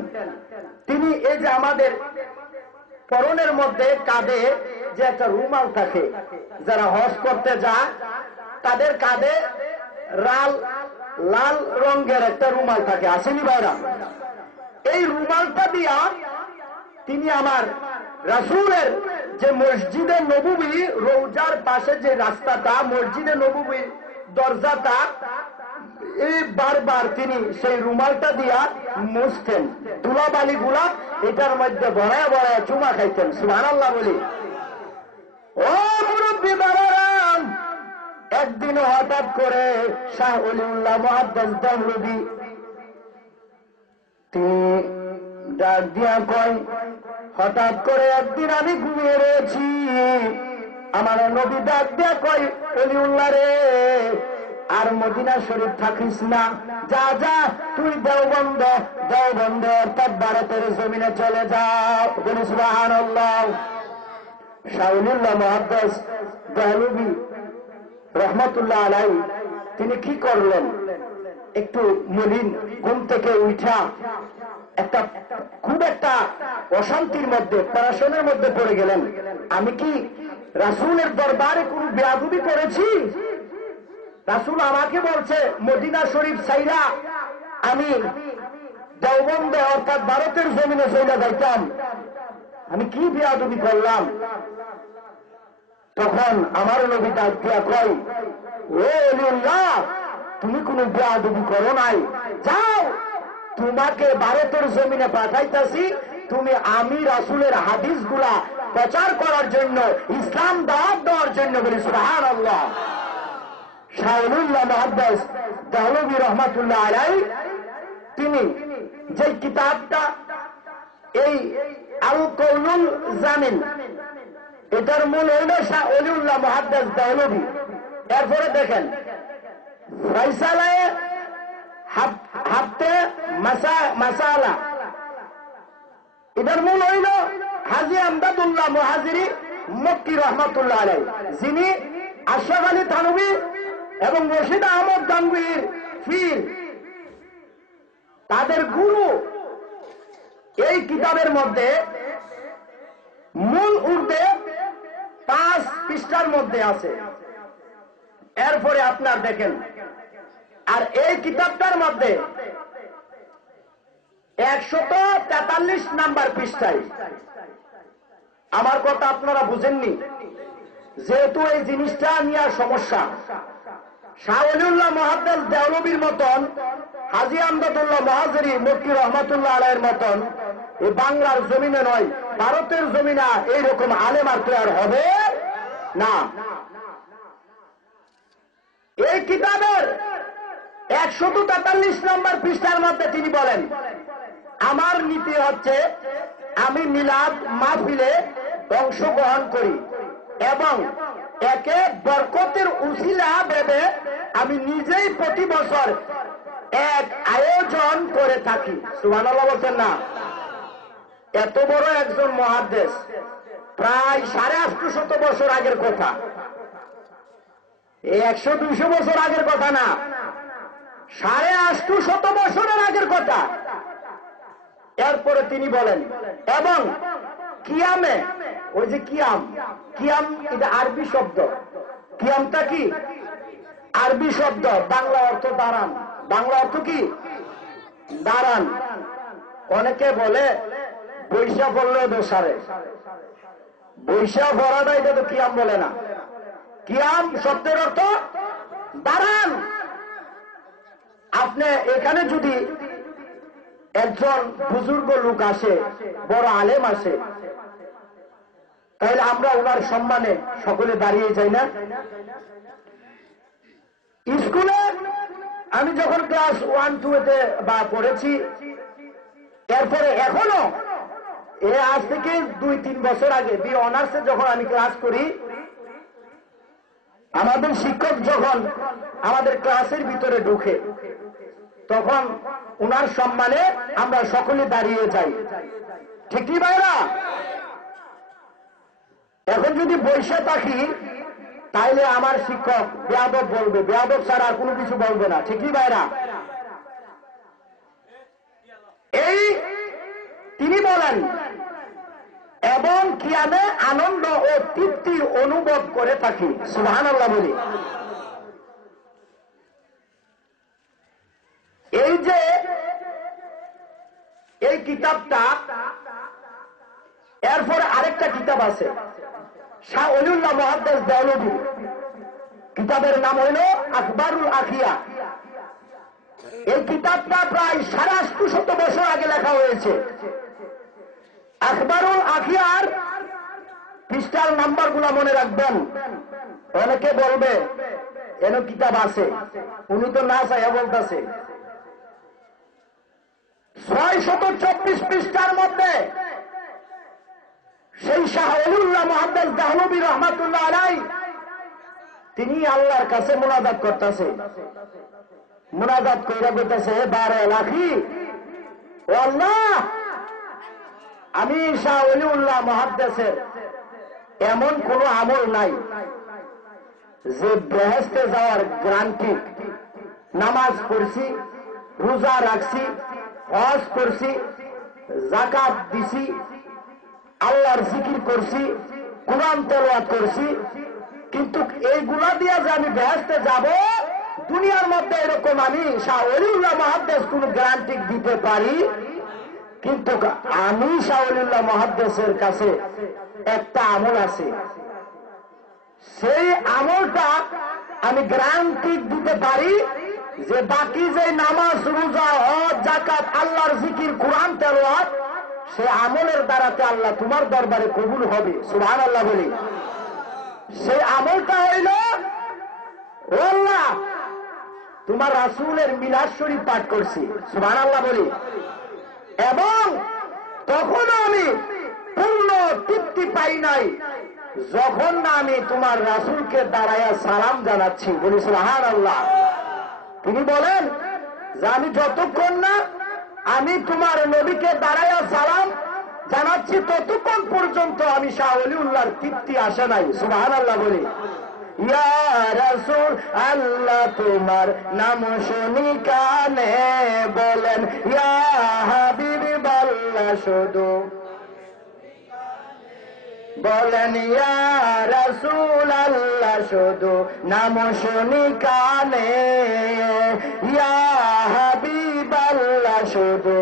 তিনি এই যে আমাদের পরনের মধ্যে কাঁধে যে একটা রুমাল থাকে, যারা হজ করতে যায় তাদের কাঁধে লাল রঙের একটা রুমাল থাকে, আসেনি ভাইরা? এই রুমালটা দিয়া তিনি আমার রাসূলের যে মসজিদে নববী রওজার পাশে যে রাস্তাটা, মসজিদে নববী দরজাটা, এই বারবার তিনি সেই রুমালটা দিয়া মুছতেন, ধুলাবালি গুলা এটার মধ্যে ভরায় ভরায় চুমা খাইতেন। সুবহানাল্লাহ বলি। ও মুরব্বী বাবারা, একদিন হঠাৎ করে শাহ ওলিউল্লাহ মুহাদ্দিস দেহলভী তিনি ডাক দিয়া কয়, হঠাৎ করে একদিন আমি ঘুমিয়ে রয়েছি, আমার নবী ডাক দিয়া কয়, ওলিউল্লাহ রে, আর মদিনা শরীফ থাকিস না, যা যা তুই দেওবন্দ অর্থাৎ ভারতের জমিনে চলে যাও। বলি সুবহানাল্লাহ। শাহ ওলিউল্লাহ মুহাদ্দিস দেহলভী রহমাতুল্লাহ আলাইহি তিনি কি করলেন? একটু মলিন ঘুম থেকে উঠা একটা খুব একটা অশান্তির মধ্যে, প্যারাশনের মধ্যে পড়ে গেলেন। আমি কি রাসূলের দরবারে কোন বেয়াদবি করেছি? রাসূল আমাকে বলছে মদিনা শরীফ ছাইরা আমি দেওবন্দে অর্থাৎ ভারতের জমিনে চলে যাইতাম, আমি কি বেয়াদবি করলাম? তখন আমার নবী ডাক দিয়া কয়, ও ওলিউল্লাহ, তুমি কোন বেয়াদবি করো নাই, যাও, তোমাকে ভারতের জমিনে পাঠাইতাছি, তুমি আমি রাসূলের হাদিস গুলা প্রচার করার জন্য, ইসলাম দাওয়াত দেওয়ার জন্য। বলি সুবহানাল্লাহ। শাহ ওলিউল্লাহ মুহাদ্দিস দেহলভী রহমাতুল্লাহ আলাইহি তিনি যে কিতাবটা এই আল কৌলুল জামিল, এটার মূল হইল শাহ ওলিউল্লাহ মুহাদ্দিস দেহলভী। এরপরে দেখেন ফয়সালায়ে হাফতে মাসালা, এটার মূল হইল হাজী আমদাদুল্লাহ মুহাজিরি মক্কি রহমাতুল্লাহ আলাইহি, যিনি আশরাফ আলী থানভী এবং রশিদ আহমদ গাঙ্গুহির পীর, তাদের গুরু। এই কিতাবের মধ্যে মূল উর্দে 5 পৃষ্ঠার মধ্যে আছে। এরপরে আপনার দেখেন, আর এই কিতাবটার মধ্যে 143 নাম্বার পৃষ্ঠায়, আমার কথা আপনারা বুঝেননি, যেহেতু এই জিনিসটা নিয়ে সমস্যা। শাহ ওলিউল্লাহ মুহাদ্দিস দেহলভীর মতন, হাজী আমদাদুল্লাহ মুহাজিরি মক্কি রহমাতুল্লাহ আলাইহির মতন এই বাংলার জমিনে নয়, ভারতের জমিনে এইরকম আলেম আর তৈরি হবে না। এই কিতাবের 143 নম্বর পৃষ্ঠার মধ্যে তিনি বলেন, আমার নীতি হচ্ছে আমি মিলাদ মাহফিলে অংশগ্রহণ করি এবং একে বরকতের উসিলা ভেবে আমি নিজেই প্রতি বছর এক আয়োজন করে থাকি। সুবহানাল্লাহ বলছেন না? এত বড় একজন মুহাদ্দিস, প্রায় 850 বছর আগের কথা, 100-200 বছর আগের কথা না, 850 বছরের আগের কথা। এরপরে তিনি বলেন এবং কিয়ামে, ওই যে কিয়াম, কিয়াম এটা আরবি শব্দ। কিয়ামটা কি? আরবি শব্দ, বাংলা অর্থ দাঁড়ান। বাংলা অর্থ কি? দাঁড়ান। অনেকে বলে বৈশা পড়লে দোষারে, বৈশা পড়াটা এটা তো কিয়াম বলে না। কিয়াম শব্দের অর্থ দাঁড়ান। আপনি এখানে যদি একজন বুজুর্গ লোক আসে, বড় আলেম আসে, তাহলে আমরা ওনার সম্মানে সকলে দাঁড়িয়ে যাই না? স্কুলে আমি যখন ক্লাস 1-2-তে বা পড়েছি, এরপরে এখনো আজ থেকে 2-3 বছর আগে বি অনার্সে যখন আমি ক্লাস করি, আমাদের শিক্ষক যখন আমাদের ক্লাসের ভিতরে ঢুকে, তখন উনার সম্মানে আমরা সকলে দাঁড়িয়ে যাই। ঠিক কি ভাইরা? এখন যদি বসে থাকি তাইলে আমার শিক্ষক বেয়াদব বলবে, বেয়াদব ছাড়া আর কোনো কিছু বলবে না। ঠিক কি ভাইরা? এই তিনি বলেন এবং কিয়ামে আনন্দ ও তৃপ্তি অনুভব করে থাকি। সুবহানাল্লাহ বলি। এই যে এই কিতাবটা, এরপর আরেকটা কিতাব আছে শাহ ওলিউল্লাহ মুহাদ্দিস দেওলভী, কিতাবের নাম হইল আখবারুল আখিয়া। এই কিতাবটা প্রায় 850 বছর আগে লেখা হয়েছে। আখবারুল আখিয়ার পৃষ্ঠার নাম্বার গুলা মনে রাখবেন। অনেকে বলবে এন কিতাব আছে, উনি তো না চাইয়া বলতেছে। 624 পৃষ্ঠার মধ্যে সেই শাহ ওলিউল্লাহ মুহাদ্দিস দেওলভী রহমাতুল্লাহ আলাইহি তিনি আল্লাহর কাছে মুনাজাত করতেছে। মুনাজাত কইরা কইতেছে, বারে লাখি ও আল্লাহ, আমি শাহ ওলিউল্লাহ মুহাদ্দিসের এমন কোন আমল নাই যে বেহেশতে যাওয়ার গ্যারান্টি। নামাজ পড়ছি, রোজা রাখছি, হজ করছি, যাকাত দিছি, আল্লাহর জিকির করছি, কুরআন তেলাওয়াত করছি, কিন্তু এইগুলা দিয়া যে আমি বেহেশতে যাব, দুনিয়ার মধ্যে এরকম আমি শাহ ওলিউল্লাহ মুহাদ্দিস কোন গ্যারান্টি দিতে পারি। কিন্তু আমি শাহ ওলিউল্লাহ মুহাদ্দিসের কাছে একটা আমল আছে, সেই আমলটা আমি গ্যারান্টি দিতে পারি যে বাকি যে নামাজ, রোজা, হজ, যাকাত, আল্লাহর জিকির, কুরআন তেলাওয়াত, সে আমলের দ্বারাতে আল্লাহ তোমার দরবারে কবুল হবে। সুবহানাল্লাহ বলি। সেই আমলটা হইল, ও আল্লাহ, তোমার রাসূলের মিলাদ শরীফ পাঠ করছি। সুবহানাল্লাহ বলি। এবং তখনও আমি পূর্ণ তৃপ্তি পাই নাই যখন না আমি তোমার রাসূলকে দাঁড়াইয়া সালাম জানাচ্ছি। বলি সুবহানাল্লাহ। তিনি বলেন যে আমি যতক্ষণ না আমি তোমার নবীকে দাঁড়াইয়া সালাম জানাচ্ছি, ততক্ষণ পর্যন্ত আমি শাহ ওলিউল্লাহর তৃপ্তি আসে নাই। সুবহানাল্লাহ বলি। ইয়া রাসূল আল্লাহ তোমার নাম শুনি কানে বলেন, ইয়া হাবিব আল্লাহ শুধু বলেন, ইয়া রাসূল আল্লাহ শুধু নাম শুনি কানে, ইয়া হাবিব আল্লাহ শুধু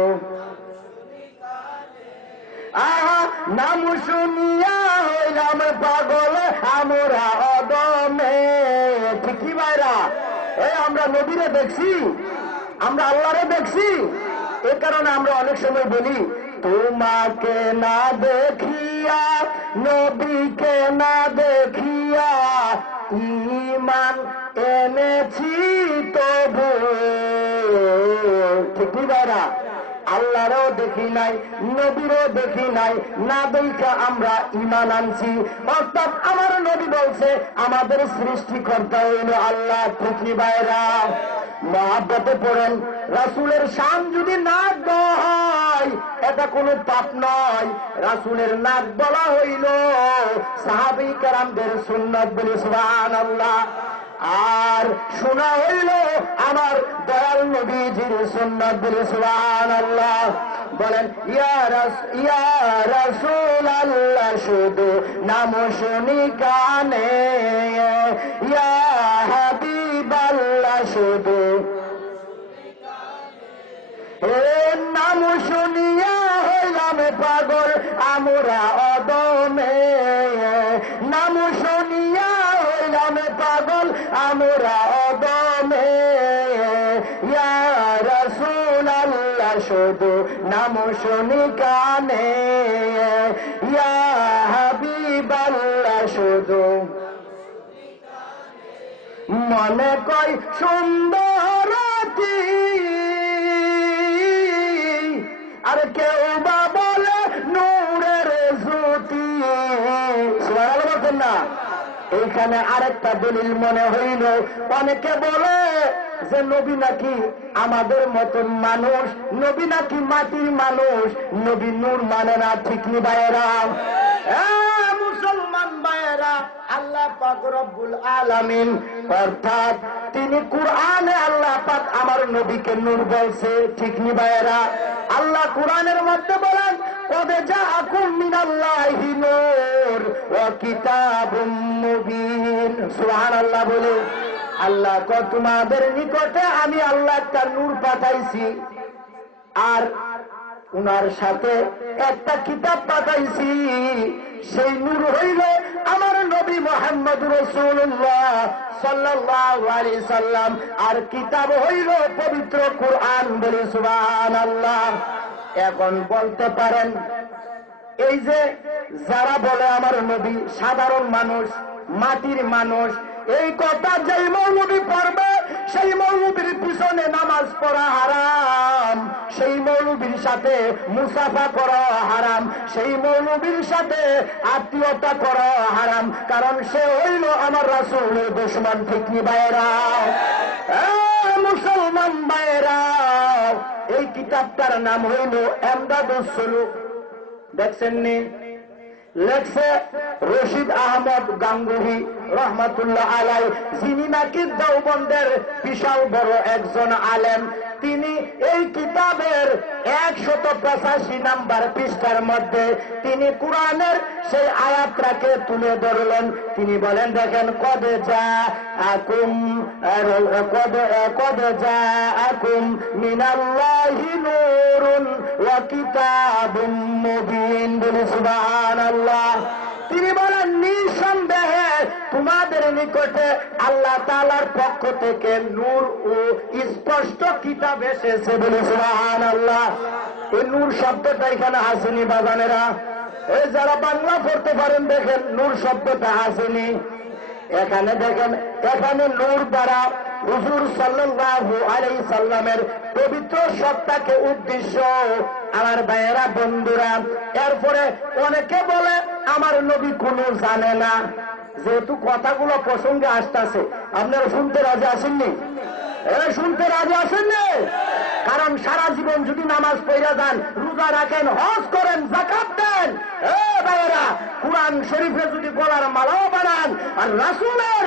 আহা নাম শুনিয়া হইলাম পাগল আমরা অদমে। ঠিকই ভাইরা? এই আমরা নবীরে দেখছি, আমরা আল্লাহরে দেখছি, এ কারণে আমরা অনেক সময় বলি, তোমাকে না দেখিয়া, নবীকে না দেখিয়া ঈমান এনেছি তবু। ঠিকই ভাইরা? আল্লাহরও দেখি নাই, নবীরও দেখি নাই, না দেখা আমরা ঈমান আনছি। অর্থাৎ আমার নবী বলছে আমাদের সৃষ্টিকর্তা হইল আল্লাহ। ঠিকই ভাইরা? মহাব্বতে পড়েন, রাসূলের শান যদি নাক হয় এটা কোনো পাপ নয়। রাসূলের নাক বলা হইল সাহাবী কেরামদের সুন্নাত। বলি সুবহানাল্লাহ। আর শোনা হইল আমার দয়াল নবীজির সুন্নাত। বলে সুবহানাল্লাহ। বলেন ইয়া রাসূলুল্লাহ শুধু নাম শুনি কানে, ইয়া হাবিবাল্লাহ শুধু নাম শুনিয়া হইলাম পাগল আমরা অদমে, নাম শুনিয়া হইলাম পাগল আমরা অদমে, ইয়া রাসূলুল্লাহ শুধু নাম শুনি কানে, ইয়া হাবিবাল্লাহ শুধু মনে কই সুন্দরী, আর কেউ বা বলে নূরের জ্যোতি। সুবহানাল্লাহ বলছেন না? এইখানে আরেকটা দলিল মনে হইল, অনেকে বলে যে নবী নাকি আমাদের মতন মানুষ, নবী নাকি মাটির মানুষ, নবী নূর মানে না। ঠিক নি ভাইয়েরা? মুসলমান ভাইয়েরা, আল্লাহ পাক রব্বুল আলামিন অর্থাৎ তিনি কুরআনে আল্লাহ পাক আমার নবীকে নূর বলছে। ঠিক নি ভাইয়েরা? আল্লাহ কুরআনের মধ্যে বলেন কদ জাআকুম মিনাল্লাহি নূর ওয়া কিতাবুম মুবিন। সুবহানাল্লাহ বলে আল্লাহ কয় তোমাদের নিকটে আমি আল্লাহ একটা নূর পাঠাইছি, আর উনার সাথে একটা কিতাব পাঠাইছি। সেই নূর হইল আমার নবী মুহাম্মদ রাসূলুল্লাহ সাল্লাল্লাহু আলাইহি সাল্লাম, আর কিতাব হইল পবিত্র কুরআন। বলে সুবহানাল্লাহ। এখন বলতে পারেন এই যে যারা বলে আমার নবী সাধারণ মানুষ, মাটির মানুষ, এই কথা যেই মৌলবী পড়বে সেই মৌলবীর পিছনে নামাজ পড়া হারাম, সেই মৌলবীর সাথে মুসাফা করা হারাম, সেই মৌলবীর সাথে আত্মীয়তা করা হারাম, কারণ সে হইল আমার রাসূলের দুশমন। ঠিক নি ভাইয়েরা? মুসলমান ভাইয়েরা, এই কিতাবটার নাম হইল এমদাদুস সুলুক। দেখছেন নি? লেখছে রশিদ আহমদ গাঙ্গুহি রহমাতুল্লাহ আলাই, যিনি নাকি দেওবন্দের বিশাল বড় একজন আলেম। তিনি এই কিতাবের 185 নাম্বার পৃষ্ঠার মধ্যে তিনি কুরআনের সেই আয়াতটাকে তুলে ধরলেন। তিনি বলেন দেখেন কদ জাআকুম মিনাল্লাহি নূরুন ওয়া কিতাবুম মুবিন। বলে সুবহানাল্লাহ। তিনি বলেন নিঃসন্দেহে তোমাদের নিকটে আল্লাহ তাআলার পক্ষ থেকে নূর ও স্পষ্ট কিতাব এসেছে। বলে সুবহানাল্লাহ। এই নূর শব্দটা এখানে আসেনি বাজানেরা? এই যারা বাংলা পড়তে পারেন দেখেন নূর শব্দটা আসেনি এখানে। দেখেন এখানে নূর দ্বারা হুজুর সাল্লাল্লাহু আলাইহি সাল্লামের পবিত্র সত্তাকে উদ্দেশ্য। আমার ভাইয়েরা, বন্ধুরা, এরপরে অনেকে বলে আমার নবী কোনো জানে না। যেহেতু কথাগুলো প্রসঙ্গে আসতেছে, আপনারা শুনতে রাজি আসেননি? শুনতে রাজি আসেননি? কারণ সারা জীবন যদি নামাজ পড়া যান, রোজা রাখেন, হজ করেন, যাকাত দেন, ভাইয়েরা, কুরআন শরীফে যদি গলার মালাও বানান, আর রাসূলের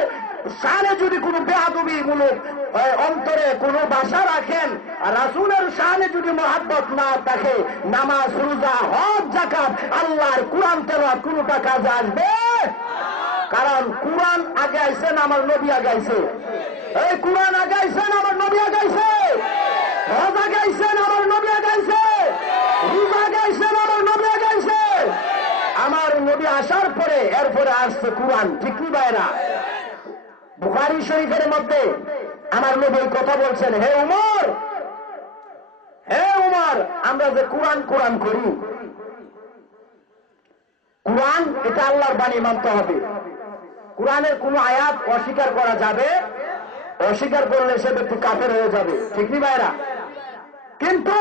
শানে যদি কোনো বেয়াদবিমূলক অন্তরে কোনো ভাষা রাখেন, আর রাসূলের শানে যদি মহব্বত না থাকে, নামাজ, রোজা, হজ, যাকাত, আল্লাহর কুরআন তেলাওয়াত কোনটা কাজে আসবে? কারণ কুরআন আগে আইছে না আমার নবী আগে আইছে? এই কুরআন আগে আইছে না আমার নবী আগে আইছে? হজ আগে আইছে না আমার নবী আগে আইছে? রোজা আগে আইছে না আমার নবী আগে আইছে? আমার নবী আসার পরে এরপরে আসছে কুরআন। ঠিক কি ভাইরা? বুখারী শরীফের মধ্যে আমার নবী কথা বলছেন, হে উমর, হে উমর, আমরা যে কোরআন কোরআন করি, কোরআন এটা আল্লাহর বাণী মানতে হবে। কোরআনের কোন আয়াত অস্বীকার করা যাবে? অস্বীকার করলে সে ব্যক্তি কাফের হয়ে যাবে। ঠিক নি ভাইরা? কিন্তু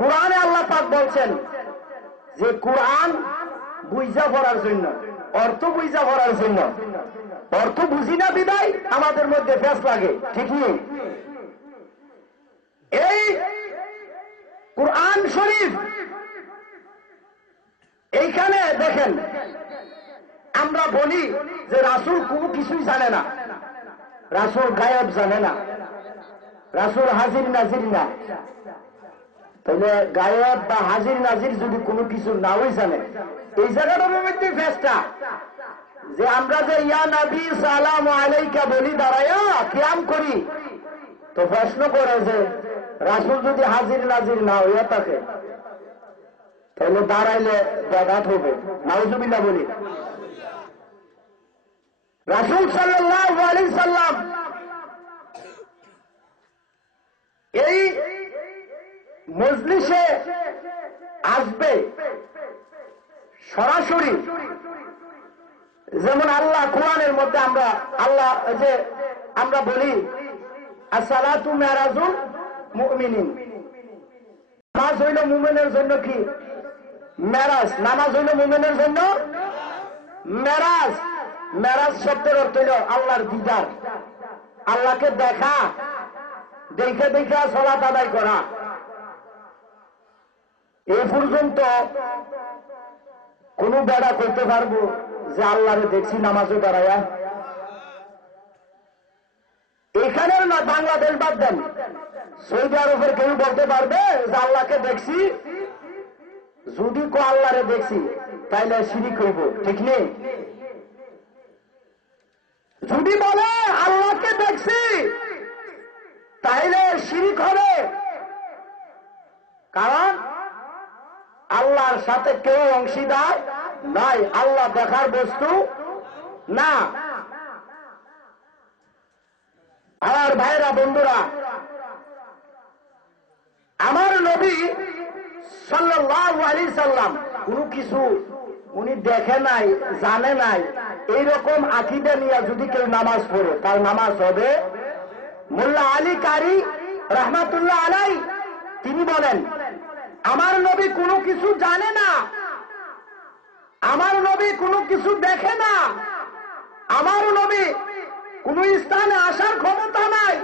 কোরআনে আল্লাহ পাক বলছেন যে কোরআন বুঝা পড়ার জন্য, অর্থ বুঝা পড়ার জন্য। অর্থ বুঝি না বিদায় আমাদের মধ্যে ফেস লাগে। ঠিক নেই? এই কোরআন শরীফ এইখানে দেখেন আমরা বলি যে রাসূল কোনো কিছুই জানে না, রাসূল গায়েব জানে না, রাসূল হাজির নাজির না। তাহলে গায়েব বা হাজির নাজির যদি কোনো কিছু নাও জানে, এই জায়গাটার মধ্যে ফেসটা যে আমরা যে ইয়া নবী সালামু আলাইকা বলি দাঁড়ায়া কিয়াম করি, তো প্রশ্ন করে যে রাসূল যদি হাজির নাজির না হইয়া থাকে তাহলে দাঁড়াইলে ব্যাঘাত হবে। নাউজুবিল্লাহ বলি। রাসূল সাল্লাল্লাহু আলাইহি সাল্লাম এই মজলিসে আসবে সরাসরি, যেমন আল্লাহ কোরআনের মধ্যে আমরা বলি আসসালাতু মেরাজুল মুমিনিন, নামাজ হইল মুমিনের জন্য কি মেরাজ, নামাজ হইল মুমিনের জন্য মেরাজ। মেরাজ শব্দের অর্থ হইল আল্লাহর দিদার, আল্লাহকে দেখা, দেখে দেখে সালাত আদায় করা। এই পর্যন্ত কোন বেড়া করতে পারবো যে আল্লাহরে দেখছি নামাজে দাঁড়ায়া? এখানের না, বাংলাদেশ বাদ দেন, সৌদি আরবের কেউ বলতে পারবে যে আল্লাহকে দেখছি? যদি কো আল্লাহরে দেখছি তাইলে শিরিক হইব, ঠিক নেই? যদি বলে আল্লাহকে দেখছি তাইলে শিরিক হবে, কারণ আল্লাহর সাথে কেউ অংশীদার নাই, আল্লাহ দেখার বস্তু না। আমার ভাইরা বন্ধুরা, আমার নবী সাল্লাল্লাহু আলাইহি সাল্লাম কোনো কিছু উনি দেখে নাই, জানে নাই, এইরকম আকীদা নিয়ে যদি কেউ নামাজ পড়ে তার নামাজ হবে। মোল্লা আলী কারি রাহমাতুল্লাহ আলাইহি তিনি বলেন, আমার নবী কোনো কিছু জানে না, আমার নবী কোনো কিছু দেখে না, আমার নবী কোন স্থানে আসার ক্ষমতা নাই,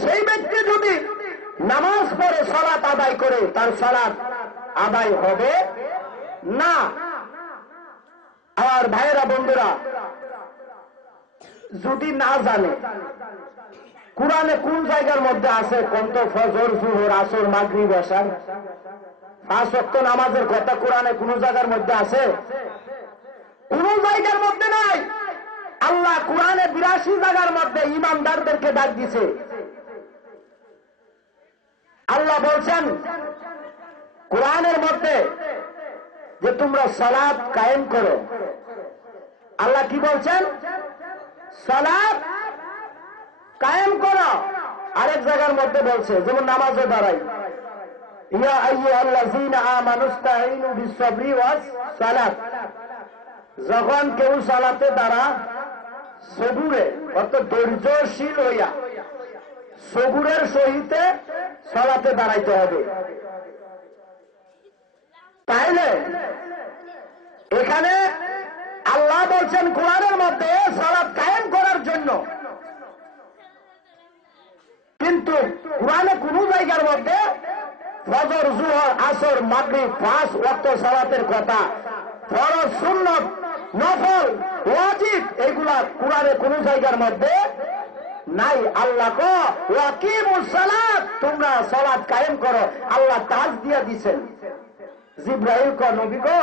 সেই ব্যক্তি যদি নামাজ পড়ে সালাত আদায় করে তার সালাত আদায় হবে না। আর ভাইয়েরা বন্ধুরা, যদি না জানে কোরআনে কোন জায়গার মধ্যে আছে কোনটা ফজর জোহর আসর মাগরিব এশা 5 ওয়াক্ত নামাজের কথা কোরআনে কোন জায়গার মধ্যে আছে? কোন জায়গার মধ্যে নাই। আল্লাহ কোরআনে 82 জায়গার মধ্যে ইমানদারদেরকে ডাক দিছে। আল্লাহ বলছেন কোরআনের মধ্যে যে তোমরা সালাত কায়েম করো। আল্লাহ কি বলছেন? সালাত কায়েম করো। আরেক জায়গার মধ্যে বলছে, যেমন নামাজে দাঁড়াই, ইয়া আইয়ুহাল্লাযীনা আমানুস্তাঈনু বিস-সাবরি ওয়াস-সালাত। যখন কেউ সালাতে দাঁড়া সবুরে অর্থাৎ ধৈর্যশীল হইয়া সবুরের সহিতে সালাতে দাঁড়াইতে হবে। তাইলে এখানে আল্লাহ বলছেন কোরআনের মধ্যে সালাত কায়েম করার জন্য, কিন্তু কোরআনে কোন জায়গার মধ্যে ফজর জোহর আসর মাগরিব 5 ওয়াক্ত সালাতের কথা, ফরজ সুন্নত নফল ওয়াজিব এগুলা কোরআনে কোন জায়গার মধ্যে নাই। আল্লাহ কো ওয়াকিমুস সালাত, তোমরা সালাত কায়েম করো। আল্লাহ তাজ দিয়া দিবেন জিবরাইল কো নবী কো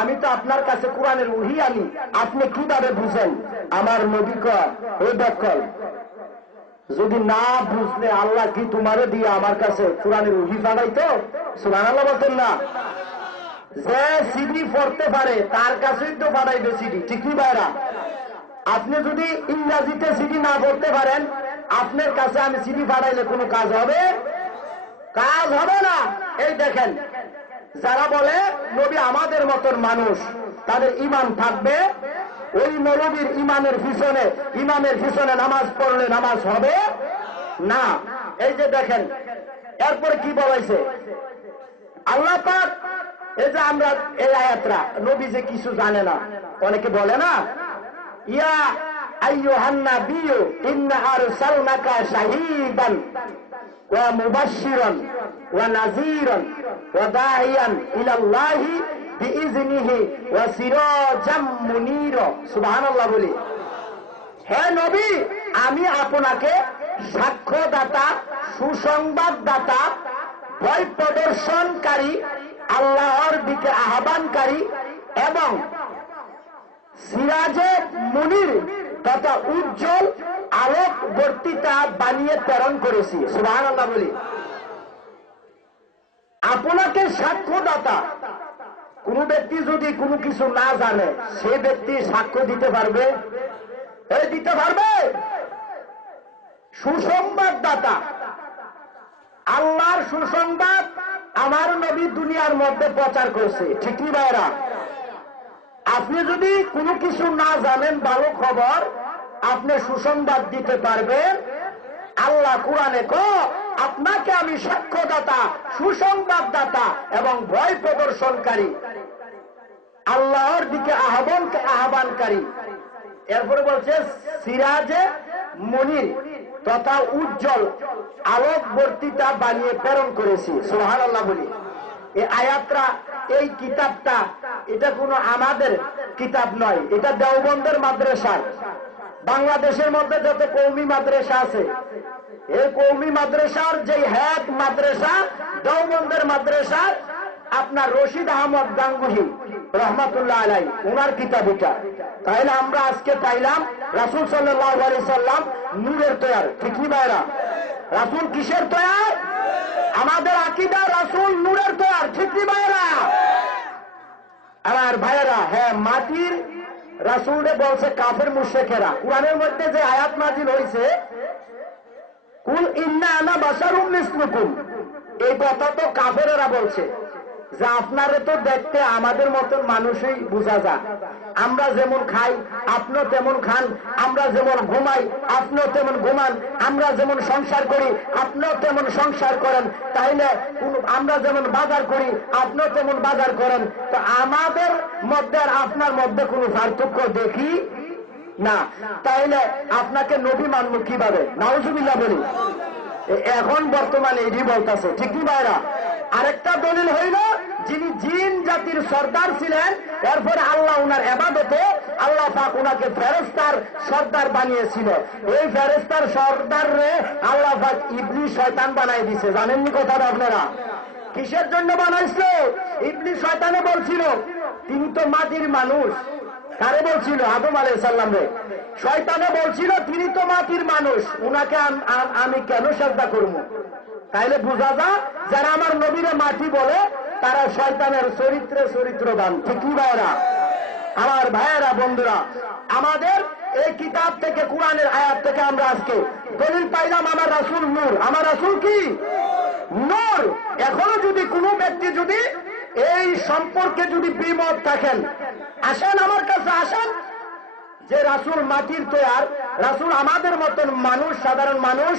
আমি তো আপনার কাছে কোরআনের ওহী আনি, আপনি কিভাবে বুঝেন? আমার নবী কো ওই দেখো, যদি না বুঝলে আল্লাহ কি তোমারে দিয়ে আমার কাছে কোরআনের ওহী পাঠাইতো? সুবহানাল্লাহ বলতেন না? যে সিডি পড়তে পারে তার কাছেই তো পাঠাইবে সিডি, ঠিক কি ভাইরা? আপনি যদি ইংরেজিতে সিডি না পড়তে পারেন, আপনার কাছে আমি সিডি পাঠাইলে কোনো কাজ হবে? কাজ হবে না। এই দেখেন, যারা বলে নবী আমাদের মতন মানুষ, তাদের ঈমান থাকবে, ওই মৌলবীর ইমামের পিছনে নামাজ পড়লে নামাজ হবে না। এই যে দেখেন, এরপরে কি বলাইছে আল্লাহ পাক, এই যে আমরা এই আয়াতরা, নবী যে কিছু জানে না, অনেকে বলে না, ইয়া আইয়ুহান নাবিয়্যু ইন্না আরসালনাকা শাহীদান ওয়া মুবাশশিরান ওয়া নাযীরান ওয়া দাঈয়ান ইলাল্লাহি বিইজনিহি ওয়া সিরাজাম মুনীরা। সুবহানাল্লাহ বলি, হে নবী আমি আপনাকে সাক্ষ্যদাতা, সুসংবাদদাতা, ভয় প্রদর্শনকারী, আল্লাহর দিকে আহ্বানকারী এবং সিরাজে মুনির তথা উজ্জ্বল আলোক বর্তিতা বানিয়ে প্রেরণ করেছি। সুবহানাল্লাহ বলি। আপনাকে সাক্ষ্যদাতা, কোন ব্যক্তি যদি কোনো কিছু না জানে সে ব্যক্তি সাক্ষ্য দিতে পারবে? দিতে পারবে। সুসংবাদদাতা, আল্লাহর সুসংবাদ আমার নবী দুনিয়ার মধ্যে প্রচার করছে। ঠিক কি ভাইরা? আপনি যদি কোনো কিছু না জানেন, ভালো খবর, আপনি সুসংবাদ দিতে পারবেন। আল্লাহ কোরআনে আপনাকে আমি সাক্ষ্যদাতা, সুসংবাদদাতা এবং ভয় প্রদর্শনকারী, আল্লাহর দিকে আহ্বানকারী। এরপরে বলছে সিরাজে মুনির তথা উজ্জ্বল আলোক বর্তিতা বানিয়ে প্রেরণ করেছি। সুবহানাল্লাহ বলি। এই আয়াতটা, এই কিতাবটা, এটা কোনো আমাদের কিতাব নয়, এটা দেওবন্দের মাদ্রাসার। বাংলাদেশের মধ্যে যত কওমি মাদ্রাসা আছে, এই কওমি মাদ্রাসার যে হেড মাদ্রাসা দেওবন্দের মাদ্রাসার আপনার রশিদ আহমদ গাঙ্গুহি রহমাতুল্লাহ আলাই, ওনার কিতাব এটা। তাহলে আমরা আজকে পাইলাম রাসূল সাল্লাল্লাহু আলাইহি সাল্লাম নূরের তৈয়ার। ঠিক কি ভাইরা? রাসূল কিসের তৈয়ার? আমাদের আকীদা রাসূল নূরের তৈয়ার। ঠিক কি ভাইরা? আমার ভাইয়েরা, হ্যাঁ, মাটির রাসূলে বলছে কাফের মুশরিকেরা। কোরআনের মধ্যে যে আয়াত নাযিল হয়েছে, কুল ইন্না আনা বাশারুম মিসলুকুম, এই কথা তো কাফেরেরা বলছে যে আপনারে তো দেখতে আমাদের মতন মানুষই বোঝা যায়। আমরা যেমন খাই আপনিও তেমন খান, আমরা যেমন ঘুমাই আপনিও তেমন ঘুমান, আমরা যেমন সংসার করি আপনিও তেমন সংসার করেন, তাইলে আমরা যেমন বাজার করি আপনিও তেমন বাজার করেন। তো আমাদের মধ্যে আর আপনার মধ্যে কোনো পার্থক্য দেখি না। তাইলে আপনাকে নবী মানব কিভাবে? নাউজুবিল্লাহ বলি। এখন বর্তমানে এটি বলতেছে। ঠিক কি ভাইরা? আরেকটা দলিল হইল, যিনি জিন জাতির সর্দার ছিলেন, এরপরে আল্লাহ উনার ইবাদতে আল্লাহ পাক উনাকে ফেরেশতার সর্দার বানিয়েছিল। এই ফেরেশতার সর্দার রে আল্লাহ পাক ইবলিস শয়তান বানাই দিছে। জানেননি কথাটা আপনারা? কিসের জন্য বানাইছিল? ইবলিস শয়তানে বলছিল তিনি তো মাটির মানুষ। কারে বলছিল? আদম আলাইহিস সালাম রে। শয়তানে বলছিল তিনি তো মাটির মানুষ, উনাকে আমি কেন সাজদা করব? তাইলে বোঝা যায় যারা আমার নবীরে মাটি বলে তারা শয়তানের চরিত্রবান। ঠিক কি ভাইরা? আমার ভাইয়েরা, বন্ধুরা, আমাদের এই কিতাব থেকে, কোরআনের আয়াত থেকে আমরা আজকে দলিল পাইলাম আমার রাসূল নূর। আমার রাসূল কি? নূর। এখনো যদি কোনো ব্যক্তি যদি এই সম্পর্কে যদি বিমত থাকেন, আসেন আমার কাছে, আসেন, যে রাসূল মাটির তৈয়ার, রাসূল আমাদের মতন মানুষ, সাধারণ মানুষ।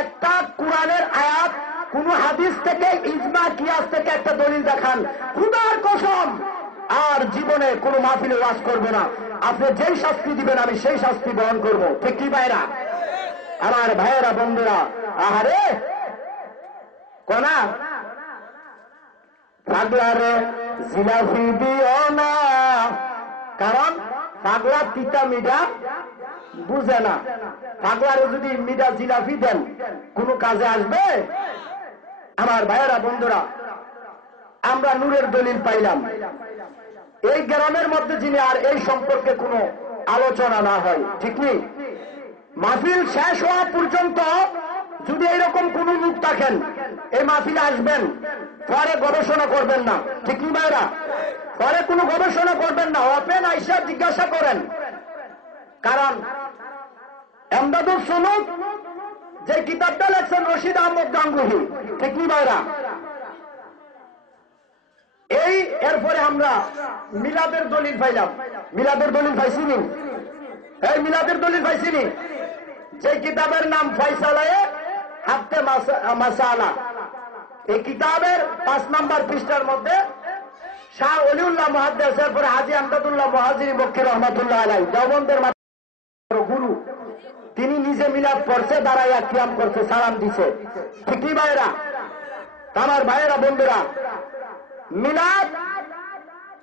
একটা কোরআনের আয়াত, কোন হাদিস থেকে, ইজমা কিয়াস থেকে একটা দলিল দেখান, খোদার কসম আর জীবনে কোনো মাহফিলে ওয়াজ করবে না। আপনি যেই শাস্তি দিবেন আমি সেই শাস্তি বহন করব। ঠিক কি ভাইরা? আমার ভাইয়েরা, বন্ধুরা, আহারে কোনা পাগলারে জিলাফি দিও না, কারণ পাগলা তিতা মিঠা বুঝে না। পাগলারে যদি মিঠা জিলাফি দেন কোন কাজে আসবে? আমার ভাইয়েরা, বন্ধুরা, আমরা নূরের দলিল পাইলাম। এই গ্রামের মধ্যে যিনি আর এই সম্পর্কে কোনো আলোচনা না হয়, ঠিক নেই, মাহফিল শেষ হওয়া পর্যন্ত যদি এরকম কোন লোক থাকেন এই মাহফিলে আসবেন, পরে গবেষণা করবেন না। ঠিক কি ভাইরা? পরে কোনো গবেষণা করবেন না, ওপেন আইসা জিজ্ঞাসা করেন। কারণ এমদাদুল সুলুক যে কিতাবটা লেখছেন রশিদ আহমদ গাঙ্গুহি, ঠিক কি ভাইরা? এরপরে আমরা মিলাদের দলিল পাইলাম। মিলাদের দলিল পাইছিনি? এই মিলাদের দলিল পাইছিনি? যে কিতাবের নাম ফয়সালায়ে হাক্কে মাসালা। এই কিতাবের 5 নম্বর পৃষ্ঠার মধ্যে শাহ ওলিউল্লাহ মুহাদ্দিস, এরপরে হাজী আমদাদুল্লাহ মুহাজিরি মক্কি রহমাতুল্লাহ আলাইহি, দেওবন্দের গুরু, তিনি নিজে মিলাদ পড়ছে, দাঁড়াইয়া কিয়াম করছে, সালাম দিছে। ঠিক কি ভাইরা? আমার ভাইয়েরা, বন্ধুরা, মিলাদ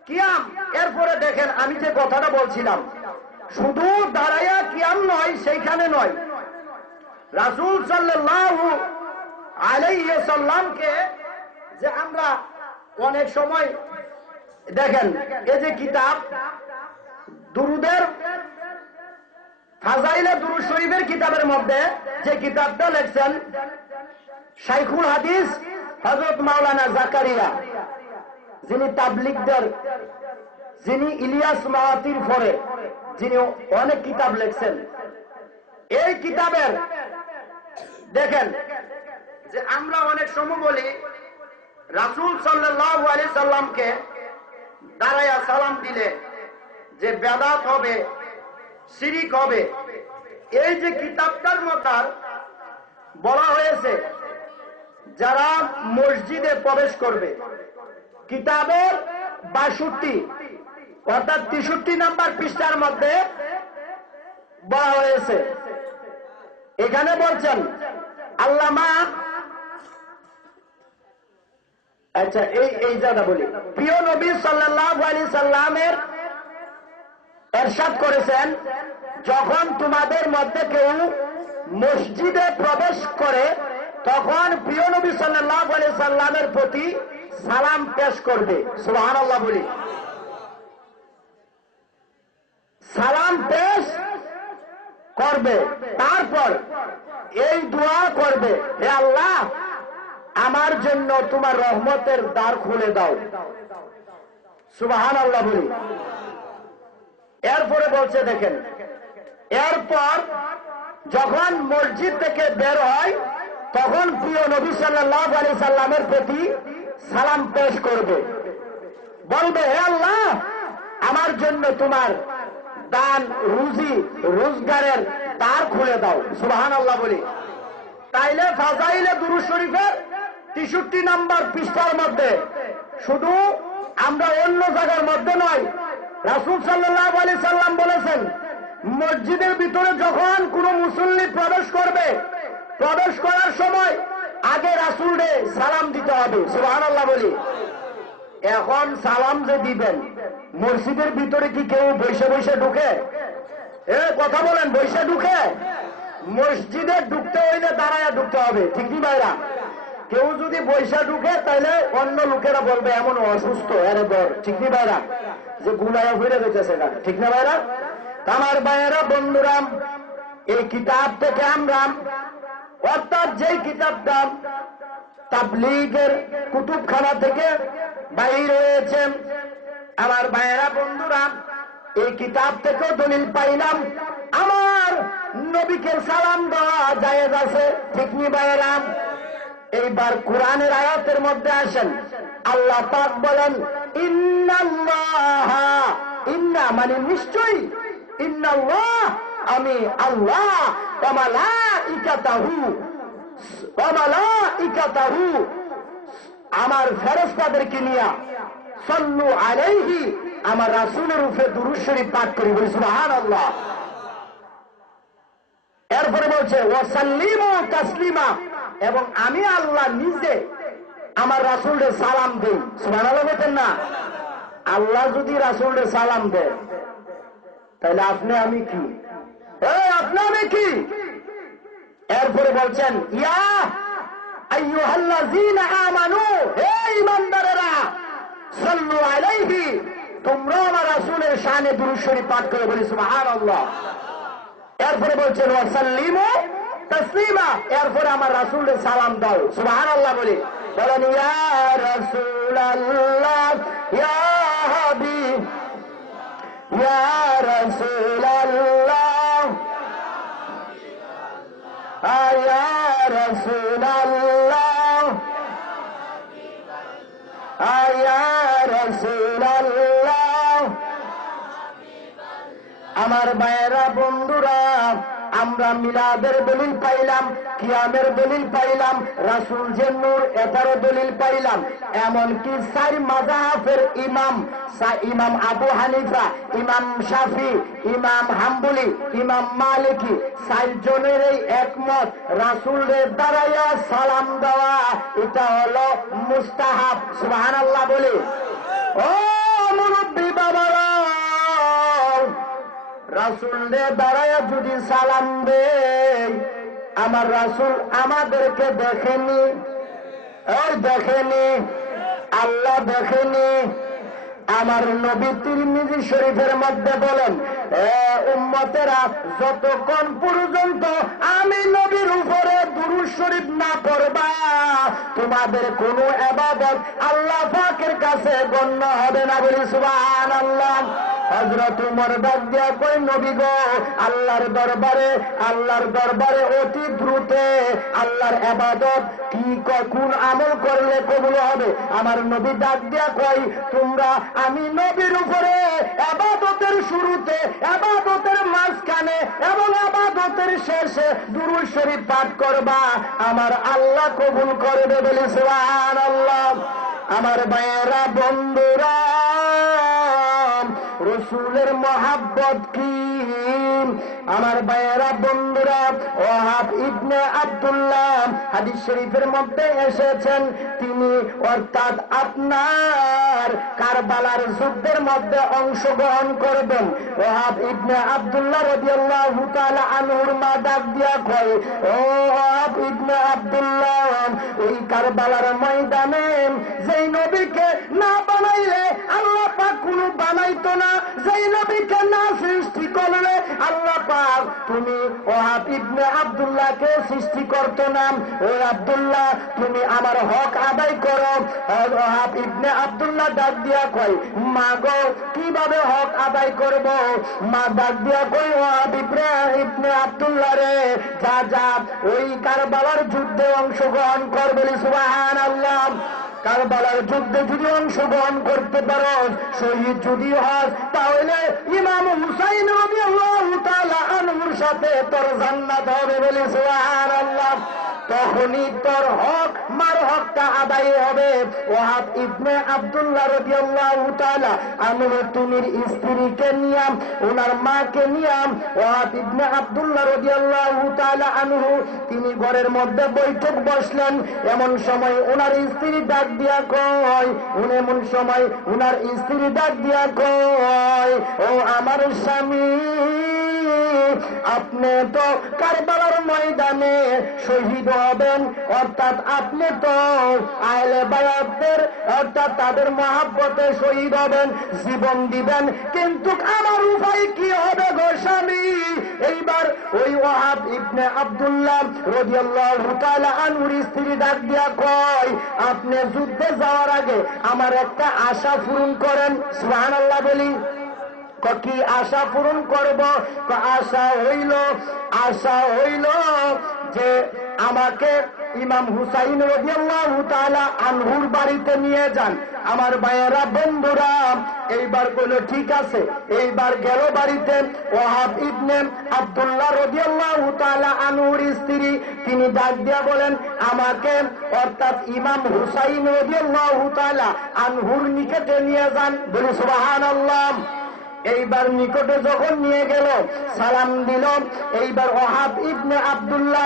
কিয়াম। এরপরে দেখেন আমি যে কথাটা বলছিলাম, শুধু দাঁড়াইয়া কিয়াম নয়, সেইখানে নয়, রাসূল সাল্লাল্লাহু আলাইহি ওয়াসাল্লামকে যে আমরা অনেক সময় দেখেন, এই যে কিতাব দুরুদের ফাজাইলে দুরুদ শরীফের কিতাবের মধ্যে যে কিতাবটা লেখছেন শাইখুল হাদিস হযরত মাওলানা জাকারিয়া, যিনি তাবলিগদের, যিনি ইলিয়াস মাওয়াতির পরে যিনি অনেক কিতাব লেখছেন, এই কিতাবের দেখেন যে আমরা অনেক সময় বলি রাসূল সাল্লাল্লাহু আলাইহি সাল্লামকে দাঁড়ায়া সালাম দিলে যে বেদাত হবে, শিরিক হবে। এই যে কিতাবটার মধ্যে বলা হয়েছে যারা মসজিদে প্রবেশ করবে, কিতাবের ৬২ অর্থাৎ ৬৩ নম্বর পৃষ্ঠার মধ্যে বলা হয়েছে, এখানে বলছেন আল্লামা, আচ্ছা এই জায়গা বলি, প্রিয় নবী সাল্লাল্লাহু আলাইহি সাল্লামের ইরশাদ করেছেন, যখন তোমাদের মধ্যে কেউ মসজিদে প্রবেশ করে তখন প্রিয় নবী সাল্লাল্লাহু আলাইহি সাল্লামের প্রতি সালাম পেশ করবে। সুবহানাল্লাহ বলি, সালাম পেশ করবে, তারপর এই দোয়া করবে, হে আল্লাহ আমার জন্য তোমার রহমতের দ্বার খুলে দাও। সুবহানাল্লাহ বলি। এরপরে বলছে দেখেন, এরপর যখন মসজিদ থেকে বের হয় তখন প্রিয় নবী সাল্লাল্লাহু আলাইহি সাল্লামের প্রতি সালাম পেশ করবে, বলবে হে আল্লাহ আমার জন্য তোমার দান রুজি রোজগারের দ্বার খুলে দাও। সুবহানাল্লাহ বলি। তাইলে ফাজাইলে দুরূদ শরীফের ৬৩ নম্বর পৃষ্ঠার মধ্যে, শুধু আমরা অন্য জায়গার মধ্যে নয়, রাসূল সাল্লাল্লাহু আলাইহি সাল্লাম বলেছেন মসজিদের ভিতরে যখন কোন মুসল্লি প্রবেশ করবে, প্রবেশ করার সময় আগে রাসূলকে সালাম দিতে হবে। সুবহানাল্লাহ বলি। এখন সালাম যে দিবেন, মসজিদের ভিতরে কি কেউ বসে বসে ঢুকে? কথা বলেন, বসে ঢুকে? মসজিদে ঢুকতে হইলে দাঁড়ায়া ঢুকতে হবে, ঠিক কি ভাইরা? কেউ যদি বৈশা ঢুকে তাহলে অন্য লোকেরা বলবে এমন অসুস্থ, এরে দর, ঠিক কি ভাইরা? যে গুলায়া ফিরে যেতেছে না, ঠিক না ভাইরা? আমার ভাইয়েরা, বন্ধুরা, এই কিতাব থেকে আমরা, অর্থাৎ যেই কিতাবটা তাবলীগের কুতুবখানা থেকে বাইর হয়েছে, আমার ভাইয়েরা বন্ধুরা, এই কিতাব থেকেও দলিল পাইলাম আমার নবীকে সালাম দেওয়া জায়েজ আছে, ঠিক নি ভাইয়েরা? এইবার কোরআনের আয়াতের মধ্যে আসেন, আল্লাহ পাক বলেন ইন্নাল্লাহা, ইন্না মানে নিশ্চয়ই, ইন্নাল্লাহ আমি আল্লাহ, ওয়া মালাইকাতাহু, ওয়া মালাইকাতাহু আমার ফেরেশতাদেরকে নিয়া, সাল্লু আলাইহি আমার রাসূলের উপরে দুরূদ শরীফ পাঠ করি, বলি সুবহানাল্লাহ। এরপরে বলছে ওয়াসাল্লিমু তাসলিমা, এবং আমি আল্লাহ নিজে আমার রাসূলকে সালাম দেই। সুবহানাল্লাহ বলেন না? আল্লাহ যদি রাসূলকে সালাম দেয় তাহলে আপনি আমি কি? আপনি আমি কি? এরপরে বলছেন ইয়া আইয়ুহাল্লাযীনা আমানু, হে ঈমানদারেরা, সাল্লু আলাইহি, তোমরা আমার রাসূলের শানে দুরূদ শরীফ পাঠ করে, বলি সুবহানাল্লাহ। এরপরে বলছেন ওয়াসাল্লিমু তাসলিমা, এরপরে আমার রাসূলকে সালাম দাও। সুবহানাল্লাহ বলি। বলেন ইয়া রাসূলুল্লাহ, ইয়া হাবিব, ইয়া রাসূলুল্লাহ, ইয়া রাসূলুল্লাহ, ইয়া রাসূলুল্লাহ। আমার ভাইয়েরা বন্ধুরা, আমরা মিলাদের দলিল পাইলাম, কিয়ামের দলিল পাইলাম, রাসূল যে নূর এটারও দলিল পাইলাম, এমনকি ৪ মাযহাবের ইমাম, ইমাম আবু হানিফা, ইমাম শাফি, ইমাম হাম্বলি, ইমাম মালিকি, ৪ জনেরই একমত রাসূলের দাঁড়াইয়া সালাম দেওয়া এটা হলো মুস্তাহাব। সুবহানাল্লাহ বলি। ও মুরব্বী বাবারা, রাসূলকে দাঁড়ায় যদি সালাম দেই, আমার রাসূল আমাদেরকে দেখেনি, ওই দেখেনি, আল্লাহ দেখেনি। আমার নবী তিরমিজি শরীফের মধ্যে বলেন, উম্মতেরা যতক্ষণ পর্যন্ত আমি নবীর উপরে দুরূদ শরীফ না পড়বা, তোমাদের কোন ইবাদত আল্লাহ পাকের কাছে গণ্য হবে না। বলি সুবহানাল্লাহ। হযরত উমর ডাক দিয়া কই, নবী গো, আল্লাহর দরবারে অতি দ্রুত আল্লাহর ইবাদত কি কোন আমল করলে কবুল হবে? আমার নবী ডাক দিয়া কই, তোমরা আমি নবীর উপরে ইবাদতের শুরুতে, ইবাদতের মাঝখানে এবং ইবাদতের শেষে দুরূদ শরীফ পাঠ করবা, আমার আল্লাহ কবুল করবে। বলি সুবহানাল্লাহ। আমার ভাইয়েরা, বন্ধুরা, রসুলের মহাব্বত কি? আমার ভাইয়েরা, বন্ধুরা, ওয়াহাব ইবনে আব্দুল্লাহ হাদিস শরীফের মধ্যে এসেছেন, তিনি অর্থাৎ আপনার কারবালার যুদ্ধের মধ্যে অংশগ্রহণ করবেন। ওয়াহাব ইবনে আব্দুল্লাহ রাদিয়াল্লাহু তাআলা আনহুর মা ডাক দিয়া কয়, ও ওয়াহাব ইবনে আব্দুল্লাহ, ওই কারবালার ময়দানে যেই নবীকে না বানাইলে আল্লাহ পাক কোনো বানাইতো না, যেই নবীকে না সৃষ্টি করলে আল্লাহ পাক তুমি ওয়াহাব ইবনে আব্দুল্লাহকে সৃষ্টি করতো না। ওই আব্দুল্লাহ, তুমি আমার হক আদায় করো। ওয়াহাব ইবনে আব্দুল্লাহ ডাক দিয়া কয়, মা গো, কিভাবে হক আদায় করব? মা ডাক দিয়া কয়, ওয়াহাব ইবনে আব্দুল্লাহ রে, যা যা ওই কারবালার যুদ্ধে অংশগ্রহণ কর। বলি সুবহানাল্লাহ। কারবালার যুদ্ধে যদি অংশগ্রহণ করতে পারো, শহীদ যদি হস, তাহলে ইমাম হুসাইন রাদিয়াল্লাহু তাআলা আনহুর সাথে তোর জান্নাত হবে। বলি সুবহানাল্লাহ। তখনই তোর হক, মার হকটা আদায় হবে। ওয়াহাব ইবনে আব্দুল্লাহ রাদিয়াল্লাহু তাআলা আনহু তুমির স্ত্রীকে নিয়ে, ওনার মাকে নিয়ে ওয়াহাব ইবনে আব্দুল্লাহ রাদিয়াল্লাহু তাআলা আনহু তিনি ঘরের মধ্যে বৈঠক বসলেন। এমন সময় ওনার স্ত্রী ডাক দিয়া কয়, এমন সময় ওনার স্ত্রী ডাক দিয়া কয়, ও আমার স্বামী, আপনি তো কারবালার ময়দানে শহীদ হবেন, অর্থাৎ আপনি তো আহলে বায়াতের, অর্থাৎ তাদের মহাব্বতে শহীদ হবেন, জীবন দিবেন, কিন্তু আমার উপায় কি হবে গো স্বামী? এইবার ওই ওয়াহাব ইবনে আব্দুল্লাহ রাদিয়াল্লাহু তাআলা আনহুর স্ত্রী ডাক দিয়া কয়, আপনি যুদ্ধে যাওয়ার আগে আমার একটা আশা পূরণ করেন। সুবহানাল্লাহ বলি। কি আশা পূরণ করব? আশা হইল যে আমাকে ইমাম হুসাইন রাদিয়াল্লাহু তাআলা আনহুর বাড়িতে নিয়ে যান। আমার ভাইয়েরা, বন্ধুরা, এইবার বলল ঠিক আছে। এইবার গেল বাড়িতে। ওয়াহাব ইবনে আব্দুল্লাহ রাদিয়াল্লাহু তাআলা আনহুর স্ত্রী তিনি ডাক দিয়া বলেন, আমাকে অর্থাৎ ইমাম হুসাইন রাদিয়াল্লাহু তাআলা আনহুর নিকটে নিয়ে যান। বলি সুবহানাল্লাহ। এইবার নিকটে যখন নিয়ে গেল, সালাম দিল। এইবার ওয়াহাব ইবনে আব্দুল্লাহ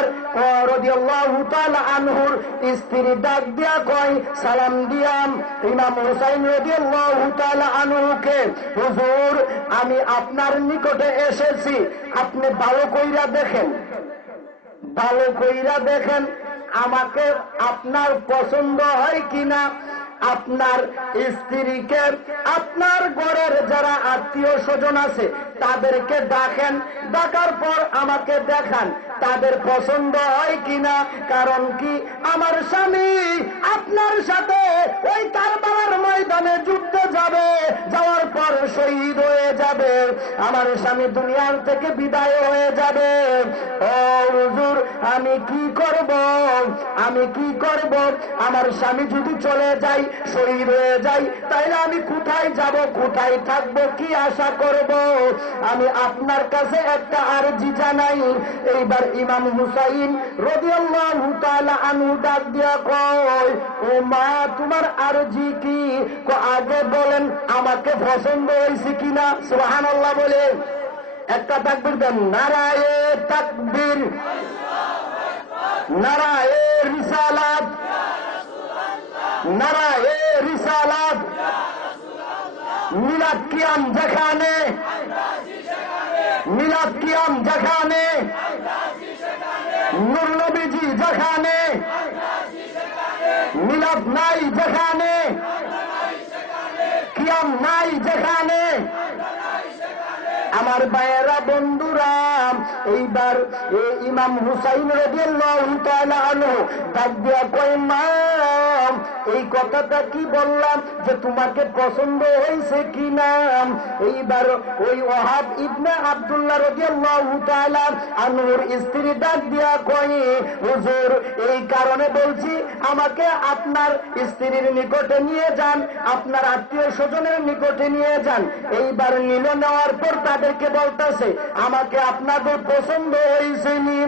রাদিয়াল্লাহু তাআলা আনহুর স্ত্রী ডাক দিয়া কয়, সালাম দিয়াম ইমাম হুসাইন রাদিয়াল্লাহু তাআলা আনহুকে, হুজুর, আমি আপনার নিকটে এসেছি, আপনি ভালো কইরা দেখেন আমাকে আপনার পছন্দ হয় কিনা। আপনার স্ত্রীকে, আপনার ঘরের যারা আত্মীয় স্বজন আছে তাদেরকে ডাকেন, ডাকার পর আমাকে দেখান তাদের পছন্দ হয় কিনা। কারণ কি, আমার স্বামী আপনার সাথে ওই কারবালার ময়দানে যুদ্ধে যাবে, যাওয়ার পর শহীদ হয়ে যাবে, আমার স্বামী দুনিয়ার থেকে বিদায় হয়ে যাবে। ও হুজুর, আমি কি করব? আমার স্বামী যদি চলে যায়, শহীদ হয়ে যায়, তাইলে আমি কোথায় যাব, কোথায় থাকবো, কি আশা করব? আমি আপনার কাছে একটা আরজি জানাই। এইবার ইমাম হুসাইন রাদিয়াল্লাহু তাআলা আনহু ডাক দিয়া কয়, ও মা, তোমার আরজি কি? আগে বলেন আমাকে পছন্দ হয়েছে কিনা। সুবহানাল্লাহ বলে একটা তাকবীর দেন। নারায়ে তাকবীর, নারায়ে রিসালাত, নারায়ে রিসালাত। মিলাদ কিয়াম যেখানে, মিলাদ কিয়াম যেখানে, নূর নবীজি যেখানে, মিলাদ নাই যেখানে, কিয়াম নাই যেখানে, আমার ভাইয়েরা বন্ধুরা, এইবার ইমাম হুসাইন রাদিয়াল্লাহু তাআলা আনহু ডাক দিয়া কয়, মা এই কথাটা কি বললাম যে তোমাকে পছন্দ হয়েছে কি না? এইবার ওই ওয়াহাব ইবনে আব্দুল্লাহ রাদিয়াল্লাহু তাআলা আনহুর স্ত্রী ডাক দিয়া কয়, হুজুর এই কারণে বলছি আমাকে আপনার স্ত্রীর নিকটে নিয়ে যান, আপনার আত্মীয় স্বজনের নিকটে নিয়ে যান। এইবার নিল, নেওয়ার পর তাদেরকে বলতেছে আমাকে আপনাদের পছন্দ হয়েছে নি?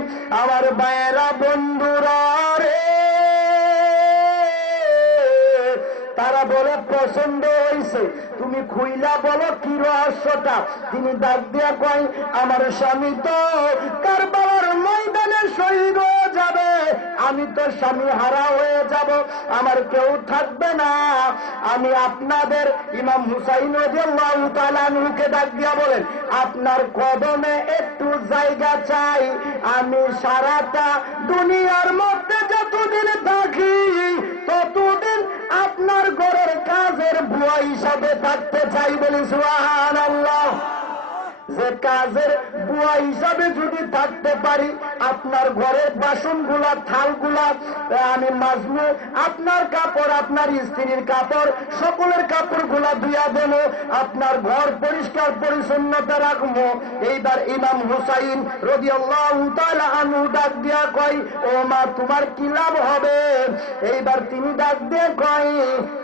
আমার ভাইয়েরা বন্ধুরা রে, তারা বলে পছন্দ হয়েছে। তুমি খুইলা বলো কি রহস্যটা? তিনি ডাক দিয়া কয়, আমার স্বামী তো কারবালার ময়দানে শহীদ হয়ে যাবে, আমি তো স্বামী হারা হয়ে যাব, আমার কেউ থাকবে না। আমি আপনাদের ইমাম হুসাইন রাদিয়াল্লাহু তাআলা আনহুকে ডাক দিয়া বলেন, আপনার কদমে একটু জায়গা চাই, আমি সারাটা দুনিয়ার মধ্যে যতদিন থাকি ততদিন আপনার ঘরের কাজের বুয়া হিসাবে থাকতে চাই। বলি সুবহানাল্লাহ। যে কাজের বুয়া হিসাবে যদি থাকতে পারি, আপনার ঘরের বাসনগুলা থালগুলা আমি মাজবো, আপনার কাপড় আপনার স্ত্রীর কাপড় সকলের কাপড়গুলা ধুইয়া দেব, আপনার ঘর পরিষ্কার পরিচ্ছন্নতা রাখবো। এইবার ইমাম হুসাইন রাদিয়াল্লাহু তাআলা আনহু ডাক দিয়া কয়, ও মা তোমার কি লাভ হবে? এইবার তিনি ডাক দিয়ে কয়,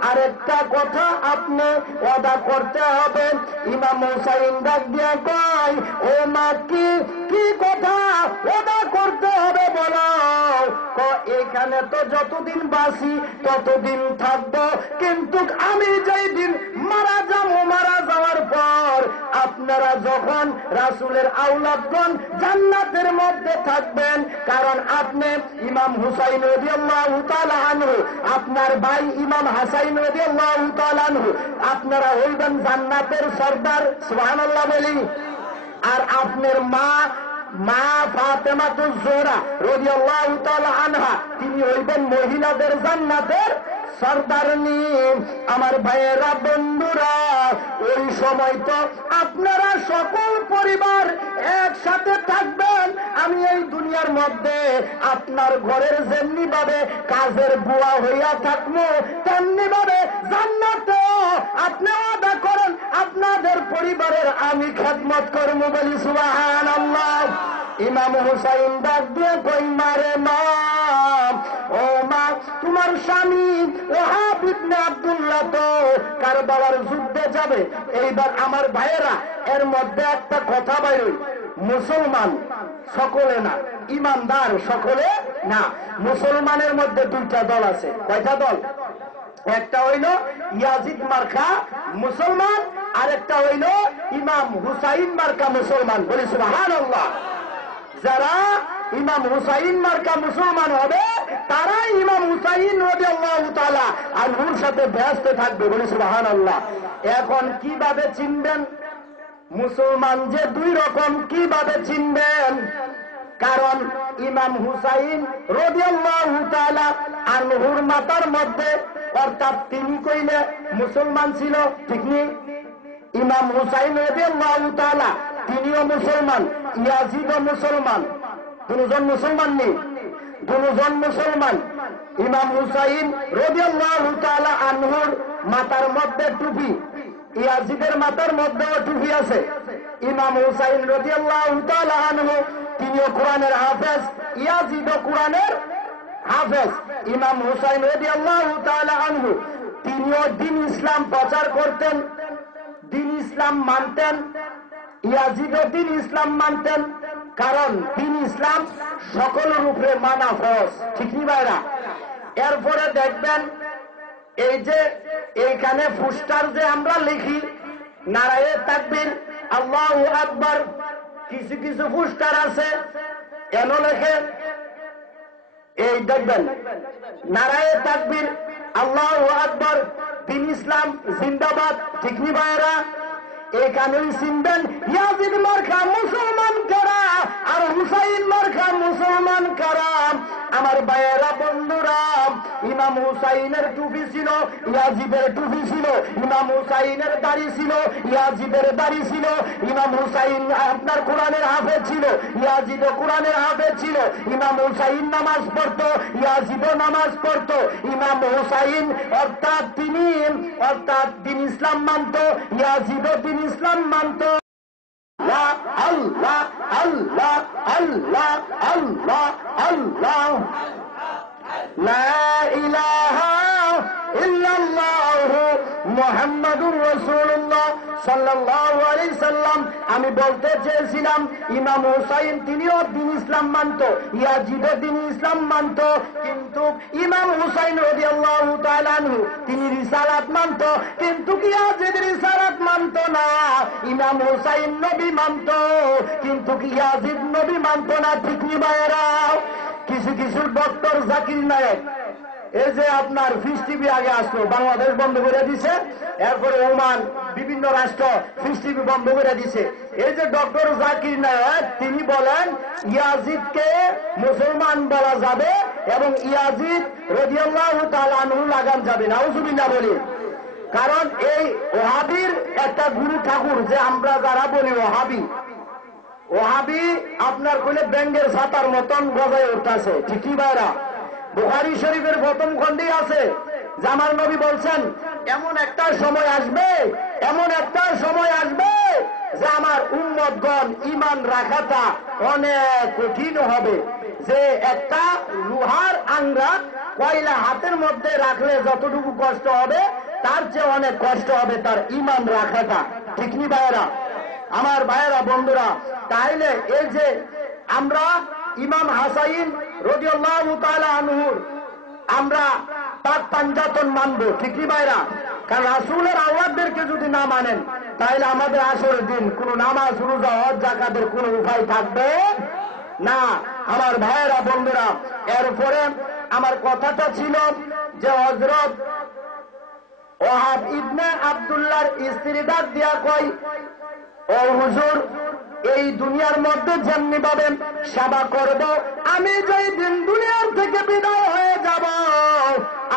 আরেকটা কথা আপনি ওয়াদা করতে হবে। ইমাম হুসাইন ডাক দিয়া কয়, ও মা কি কথা ওয়াদা করতে হবে বলো? এখানে তো যতদিন বাঁচি ততদিন থাকবো, কিন্তু আমি যেই দিন মারা যাবো, মারা যাওয়ার পর আপনারা যখন রাসূলের আওলাদগণ জান্নাতের মধ্যে থাকবেন, কারণ আপনি ইমাম হুসাইন রাদিয়াল্লাহু তাআলা আনহু, আপনার ভাই ইমাম হাসাইন রাদিয়াল্লাহু তাআলা আনহু, আপনারা হইবেন জান্নাতের সর্দার। সুবহানাল্লাহ বলি। আর আপনার মা ফাতেমাতুজ জোহরা রাদিয়াল্লাহু তাআলা আনহা, তিনি হইবেন মহিলাদের জান্নাতের সর্দারনি। আমার ভাইয়েরা বন্ধুরা, ওই সময় তো আপনারা সকল পরিবার একসাথে থাকবেন। আমি এই দুনিয়ার মধ্যে আপনার ঘরের যেমনি ভাবে কাজের বুয়া হইয়া থাকবো, তেমনি ভাবে জান্নাতে আপনি ওয়াদা করেন আপনাদের পরিবারের আমি খেদমত করবো। বলি সুবহানাল্লাহ। ইমাম হুসাইন ডাক দিয়ে কই, মারে মা, ও মা তোমার স্বামী ওয়াহাব ইবনে আব্দুল্লাহ তো কারবালার যুদ্ধে যাবে। এইবার আমার ভাইয়েরা, এর মধ্যে একটা কথা বাইরই, মুসলমান সকলে না, ইমানদার সকলে না। মুসলমানের মধ্যে দুইটা দল আছে। কয়টা দল? একটা হইল ইয়াজিদ মার্কা মুসলমান, আর একটা হইল ইমাম হুসাইন মার্কা মুসলমান। বলি সুবহানাল্লাহ। যারা ইমাম হুসাইন মার্কা মুসলমান হবে তারাই ইমাম হুসাইন রাদিয়াল্লাহু তাআলা আনহুর সাথে ব্যস্ত থাকবে। বলি সুবহানাল্লাহ। এখন কিভাবে চিনবেন মুসলমান যে দুই রকম, কিভাবে চিনবেন? কারণ ইমাম হুসাইন রাদিয়াল্লাহু তাআলা আনহুর মাথার মধ্যে, অর্থাৎ তিনি কইলে মুসলমান ছিল, ঠিক নেই? ইমাম হুসাইন রাদিয়াল্লাহু তাআলা তিনিও মুসলমান, ইয়াজিদও মুসলমান, দুজন মুসলমান নেই, দুজন মুসলমান। ইমাম হুসাইন রাদিয়াল্লাহু তাআলা আনহুর মাথার মধ্যে টুপি, ইয়াজিদের মাথার মধ্যেও টুপি আছে। ইমাম হুসাইন রাদিয়াল্লাহু তাআলা আনহু তিনিও কোরআনের হাফেজ, ইয়াজিদও কোরআনের হাফেজ। ইমাম হুসাইন রাদিয়াল্লাহু তাআলা আনহু তিনিও দ্বীন ইসলাম প্রচার করতেন, দ্বীন ইসলাম মানতেন। ইয়াজিদও দ্বীন ইসলাম মানতেন, কারণ দ্বীন ইসলাম সকল রূপে মানা ফরজ। ঠিক নি ভাইরা? এরপরে দেখবেন এই যে এইখানে পোস্টার যে আমরা লিখি নারায়ে তাকবীর, আল্লাহু আকবার, কিছু কিছু পোস্টার আছে এন লেখে, এই দেখবেন নারায়ে তাকবীর, আল্লাহু আকবার, দ্বীন ইসলাম জিন্দাবাদ। ঠিক নি ভাইরা? এখানেই চিনবেন ইয়াজিদ মার্কা মুসলমান কারা আর হুসাইন মার্কা মুসলমান কারা। আমার ভাইয়েরা বন্ধুরা, ইমাম হুসাইনের টুপি ছিল, ইয়াজিদের টুপি ছিল। ইমাম হুসাইনের দাড়ি ছিল, ইয়াজিদের দাড়ি ছিল। ইমাম হুসাইন আপনার কোরআনের হাফেজ ছিল, ইয়াজিদও কোরআনের হাফেজ ছিল। ইমাম হুসাইন নামাজ পড়তো, ইয়াজিদও নামাজ পড়তো। ইমাম হুসাইন অর্থাৎ তিনি ইসলাম মানত, ইয়াজিদও তিনি ইসলাম মানত। আল্লাহ আল্লাহ আল্লাহ আল্লাহ আল্লাহ লা ইলাহা ইল্লাল্লাহু মুহাম্মাদুর রাসূলুল্লাহ সাল্লাল্লাহু আলাইহি সাল্লাম। আমি বলতে চেয়েছিলাম ইমাম হুসাইন তিনিও দিন ইসলাম মানত, ইয়াজিদও দিন ইসলাম মানত, কিন্তু ইমাম হুসাইন রাদিয়াল্লাহু তাআলা আনহু তিনি রিসালাত মানত, কিন্তু ইয়াজিদ রিসালাত মানত না। ইমাম হুসাইন নবী মানত, কিন্তু ইয়াজিদ নবী মানত না। ঠিক নি ভাইয়েরা? কিছু কিছু ডক্টর জাকির নায়েক, এই যে আপনার ফিস টিভি আগে আসলো, বাংলাদেশ বন্ধ করে দিছে, এরপরে ওমান বিভিন্ন রাষ্ট্র ফিস টিভি বন্ধ করে দিছে। এই যে ডক্টর জাকির নায়েক তিনি বলেন ইয়াজিদকে মুসলমান বলা যাবে এবং ইয়াজিদ রাদিয়াল্লাহু তাআলা আনহু লাগান যাবে। নাউজুবিল্লাহ বলি। কারণ এই ওহাবির একটা গুরু ঠাকুর, যে আমরা যারা বলি ওহাবি, ওহাবি আপনার কোলে ব্যাঙ্গের ছাতার মতন গজায় উঠতেছে। ঠিকই ভাইরা? বুখারী শরীফের প্রথম খণ্ডেই আছে যে আমার নবী বলছেন এমন একটা সময় আসবে, এমন একটা সময় আসবে যে আমার উম্মতগণ ঈমান রাখাটা অনেক কঠিন হবে। যে একটা লোহার আংরা কয়লা হাতের মধ্যে রাখলে যতটুকু কষ্ট হবে তার চেয়ে অনেক কষ্ট হবে তার ঈমান রাখাটা। ঠিক নি ভাইয়েরা? আমার ভাইয়েরা বন্ধুরা, তাইলে এই যে আমরা ইমাম হাসাইন রাদিয়াল্লাহু তাআলা আনহুর আমরা পাক পাঞ্জাতন মানব। ঠিক কি ভাইরা? কারণ রাসূলের আওলাদদেরকে যদি না মানেন তাহলে আমাদের আসরের দিন কোন নামাজ, রোজা, হজ, যাকাতের কোন উপায় থাকবে না। আমার ভাইয়েরা বন্ধুরা, এরপরে আমার কথাটা ছিল যে হযরত ওহাব ইবনে আব্দুল্লাহর স্ত্রী ডাক দিয়া কয়, ও হুজুর, এই দুনিয়ার মধ্যে যেমনি ভাবে সেবা করব, আমি যেই দিন দুনিয়ার থেকে বিদায় হয়ে যাব,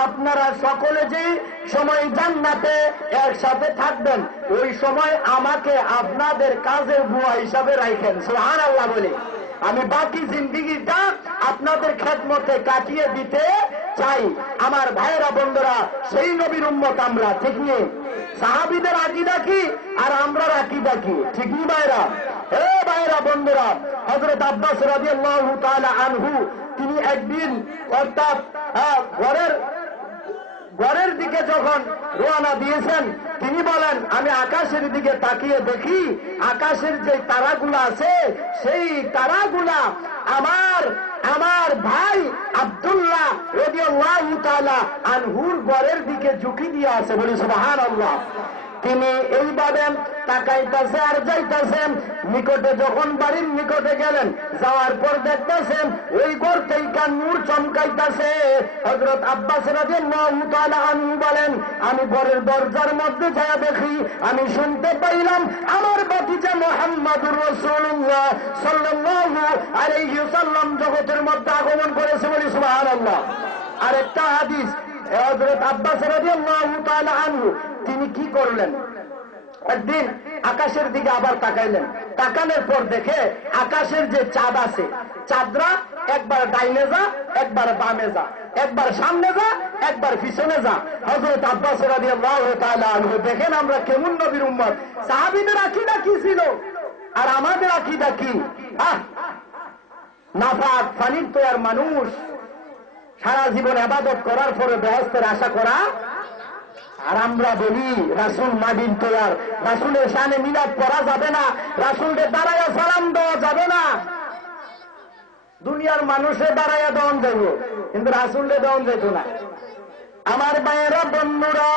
আপনারা সকলে যে সময় জান্নাতে একসাথে থাকবেন, ওই সময় আমাকে আপনাদের কাজের বুয়া হিসাবে রাখেন। সুবহানাল্লাহ বলে আমি বাকি জিন্দেগিটা আপনাদের খেদমতে কাটিয়ে দিতে চাই। আমার ভাইয়েরা বন্ধুরা, সেই নবীর উম্মত আমরা। ঠিক নেই? সাহাবীদের আকীদা কি আর আমরা আকীদা কি? ঠিক নেই ভাইরা? এ ভাইরা বন্ধুরা, হযরত আব্বাস রাদিয়াল্লাহু তাআলা আনহু তিনি একদিন অর্থাৎ ঘরের দিকে যখন রওনা দিয়েছেন, তিনি বলেন আমি আকাশের দিকে তাকিয়ে দেখি আকাশের যে তারাগুলা আছে সেই তারাগুলা আমার ভাই আব্দুল্লাহ রাদিয়াল্লাহু তাআলা আনহুর ঘরের দিকে ঝুঁকি দিয়ে আছে। বলি সুবহানাল্লাহ। তিনি এইভাবে তাকাইতেছে আর যাইতেছেন। নিকটে যখন বাড়ির নিকটে গেলেন, যাওয়ার পর দেখতেছেন ওই ঘর থেকে নূর চমকাইতেছে। হযরত আব্বাস রাদিয়াল্লাহু তাআলা আনহু বলেন আমি ঘরের দরজার মধ্যে যা দেখি, আমি শুনতে পাইলাম আমার ভাতিজা মুহাম্মদুর রাসূলুল্লাহ সাল্লাল্লাহু আলাইহি ওয়াসাল্লাম জগতের মধ্যে আগমন করেছে। বলি সুবহানাল্লাহ। আরেকটা হাদিস, হযরত আব্বাস রাদিয়াল্লাহু তাআলা আনহু তিনি কি করলেন, একদিন আকাশের দিকে আবার তাকাইলেন। তাকানোর পর দেখে আকাশের যে চাঁদ আছে, চাঁদরা একবার ডাইনে যা, একবার বামে যা, একবার সামনে যা, একবার পিছনে যা। হযরত আব্বাস রাদিয়াল্লাহু তাআলা আনহু দেখেন আমরা কেমন নবীর উম্মত। সাহাবীদের আকীদা কি ছিল আর আমাদের আকীদা কি? নাফাক ফানির তৈয়ার মানুষ, সারা জীবন ইবাদত করার পরে বেহেশতের আশা করা। আর আমরা বলি রাসূল মাদিন তৈয়ার, রাসূলের শানে মিলাদ করা যাবে না, রাসূলের দাঁড়ায়া সালাম দেওয়া যাবে না। দুনিয়ার মানুষের দাঁড়ায়া দেওয়া যাবে, কিন্তু রাসূলের দেওয়া যেত না। আমার ভাইয়েরা বন্ধুরা,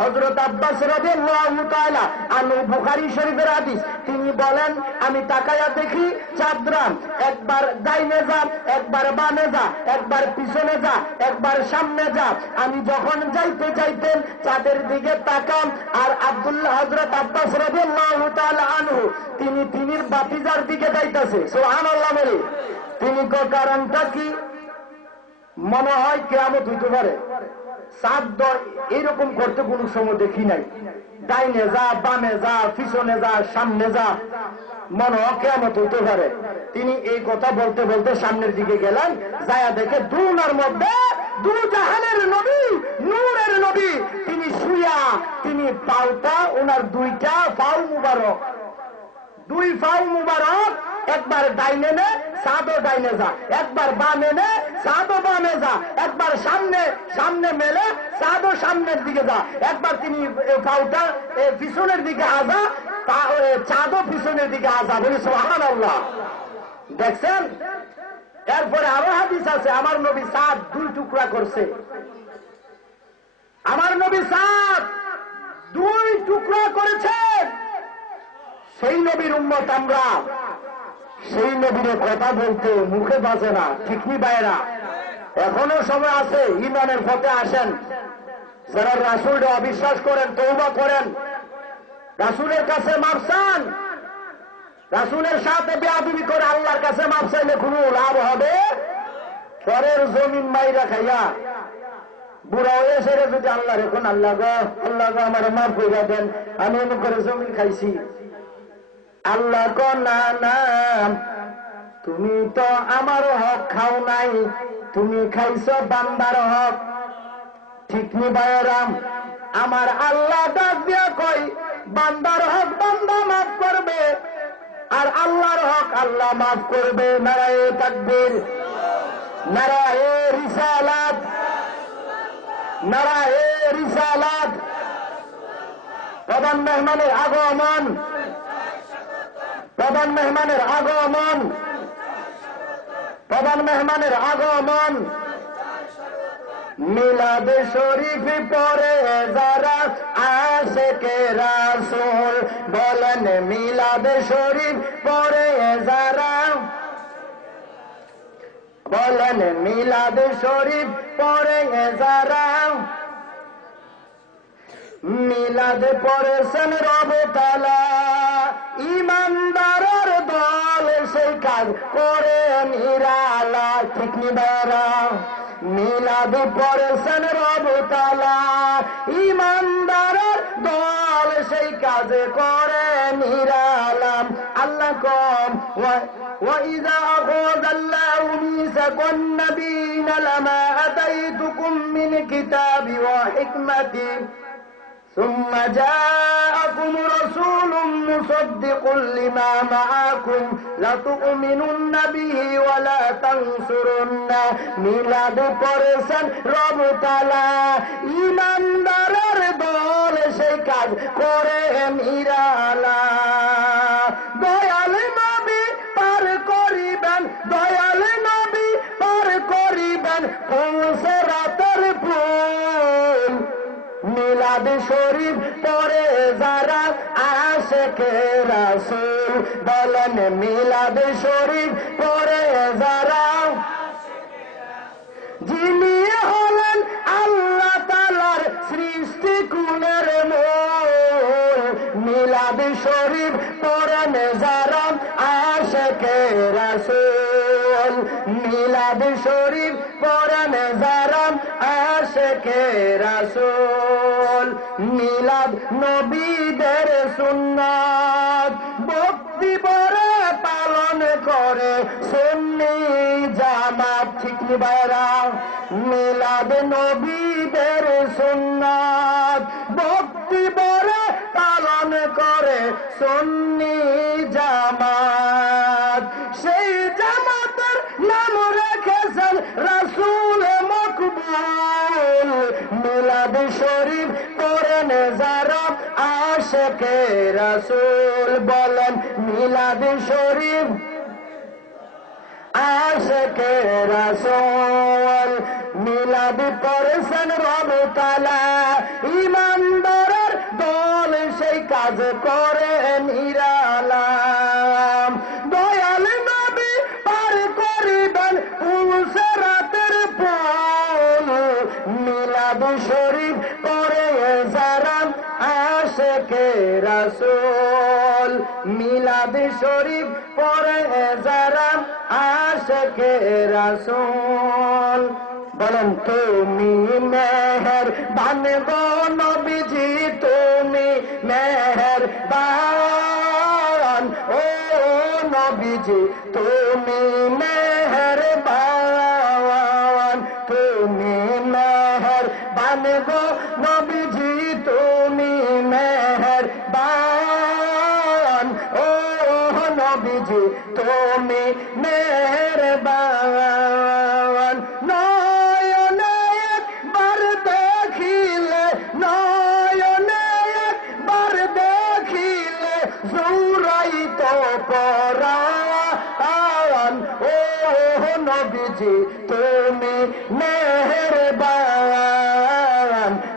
হযরত আব্বাস রাদিয়াল্লাহু তাআলা আনহু, বুখারী শরীফের হাদিস, তিনি বলেন আমি তাকায়া দেখি চাঁদরাম একবার ডাইনে যা, একবার বামে যা, একবার পিছনে যা, একবার সামনে যা। আমি যখন যাইতে চাইতেন চাঁদের দিকে তাকাম, আর আব্দুল্লাহ হযরত আব্বাস রাদিয়াল্লাহু তাআলা আনহু তিনি বাতিজার দিকে যাইতেছে। সুবহানাল্লাহ বলে। তিনি কারণটা কি? মনে হয় কিয়ামত হইতে পারে। চাঁদ এইরকম করতে কোন সময় দেখি নাই। ডাইনে যা, বামে যা, পিছনে যা, সামনে যা, মনে হয় কিয়ামত হইতে পারে। তিনি এই কথা বলতে বলতে সামনের দিকে গেলেন, যায়া দেখে দুনার মধ্যে দু জাহানের নবী, নূরের নবী, তিনি শুয়া, তিনি পাউটা, ওনার দুইটা পাও মুবারক, দুই পাও মুবারক, একবার ডাইনে নে চাঁদও ডাইনে যা, একবার বামে নে চাঁদও বামে যা, একবার সামনে সামনে মেলে চাঁদও সামনের দিকে যা, একবার তিনি পাউটা পিছনের দিকে আজা, চাঁদও পিছনের দিকে আজা। বলি সুবহানাল্লাহ। দেখছেন? এরপরে আরো হাদিস আছে, আমার নবী চাঁদ দুই টুকরা করছে। আমার নবী চাঁদ দুই টুকরা করেছেন। সেই নবীর উম্মত আমরা, সেই নবীর কথা বলতে মুখে বাজে না। ঠিক নি ভাইরা? এখনো সময় আছে, ইমানের পথে আসেন। যারা রাসূলকে অবিশ্বাস করেন, তওবা করেন, রাসূলের কাছে মাফ চান, রাসূলের সাথে বেয়াদবি করে আল্লাহর কাছে মাফ চাইলে কোনো লাভ হবে? পরের জমিন মাইরা খাইয়া বুড়া হয়ে সেরে যদি আল্লাহ রেখুন, আল্লাহ গো আমার মাফ করে দেন, আমি এমন করে জমিন খাইছি। আল্লাহ কো না না, তুমি তো আমার হক খাও নাই, তুমি খাইছ বান্দার হক। ঠিক নি ভাইরাম? আমার আল্লাহ ডাক দিয়া কই, বান্দার হক বান্দা মাফ করবে, আর আল্লাহর হক আল্লাহ মাফ করবে। নারায়ে তাকবীর, নারায়ে রিসালাত, নারায়ে রিসালাত। প্রধান মেহমানের আগমন, প্রধান মেহমানের আগমন, প্রধান মেহমানের আগমন। মিলাদ শরীফ পড়ে যারা আশিকে রাসূল, বলেন মিলাদ শরীফ পড়ে যারা, বলেন মিলাদ শরীফ পড়ে যারা, মিলাদ পড়েছেন রব তাআলা, ইমানদারের দল সেই কাজ করে নিরালা। ঠিক নিবারা? মিলাদ পড়েছেন রব তাআলা, ইমানদারের দল সেই কাজ করে নিরালাম। আল্লাহ কম وَإِذَا أَخَذَ اللَّهُ مِيثَاقَ النَّبِيِّينَ لَمَا آتَيْتُكُم مِّنْ كِتَابٍ وَحِكْمَةٍ ثُمَّ جَاءَكُمْ رَسُولٌ مُصَدِّقٌ لِّمَا مَعَكُمْ لَتُؤْمِنُنَّ بِهِ وَلَا تَنصُرُنَّهُ। মিলাদ পড়েছেন রব তাআলা, ইমানদারের দল সেই কাজ করে নিরালা। দয়াল নবী পার করিবেন, দয়াল নবী পার করিবেন সিরাতের পুল। মিলাদ শরীফ পড়ে যারা আশিকে রাসূল, বলেন মিলাদ শরীফ পড়ে যারা, যিনি হলেন আল্লাহ তাআলার সৃষ্টি কুলের মূল। মিলাদ শরীফ পড়েন যারা আশিকে রাসূল, মিলাদ শরীফ পড়েন যারা আশিকে রাসূল। মিলাদ নবীদের সুন্নাত, ভক্তি ভরে পালন করে সুন্নি জামাত। ঠিক নি ভাইরা? মিলাদ নবীদের সুন্নাত, ভক্তি ভরে পালন করে সুন্নি জামাত। সেই জামাতের নাম রেখেছেন রাসূল মকবুল। মিলাদ শরীফ পড়েন যারা আশিকে রাসূল, বলেন মিলাদ শরীফ আশিকে রাসূল। মিলাদ পড়েছেন রব তাআলা, ইমান কাজ করে নিরালাম। দয়াল নবী পার করিবেন পুলসিরাতের পুল, মিলাদ শরীফ পড়ে যারা আশিকে রাসূল, মিলাদ শরীফ পড়ে যারা আশিকে রাসূল। বলেন তুমি মেহেরবান গো নবীজি, তুমি মেহেরবান, ও নবীজি তুমি মেহেরবান, তুমি মেহেরবান গো নবীজি, তুমি মেহেরবান, ও নবীজি তুমি মেহেরবান। নয়নে একবার দেখিলে, নয়নে একবার দেখিলে জুড়াইত পরাণ, ও নবীজি তুমি মেহেরবান,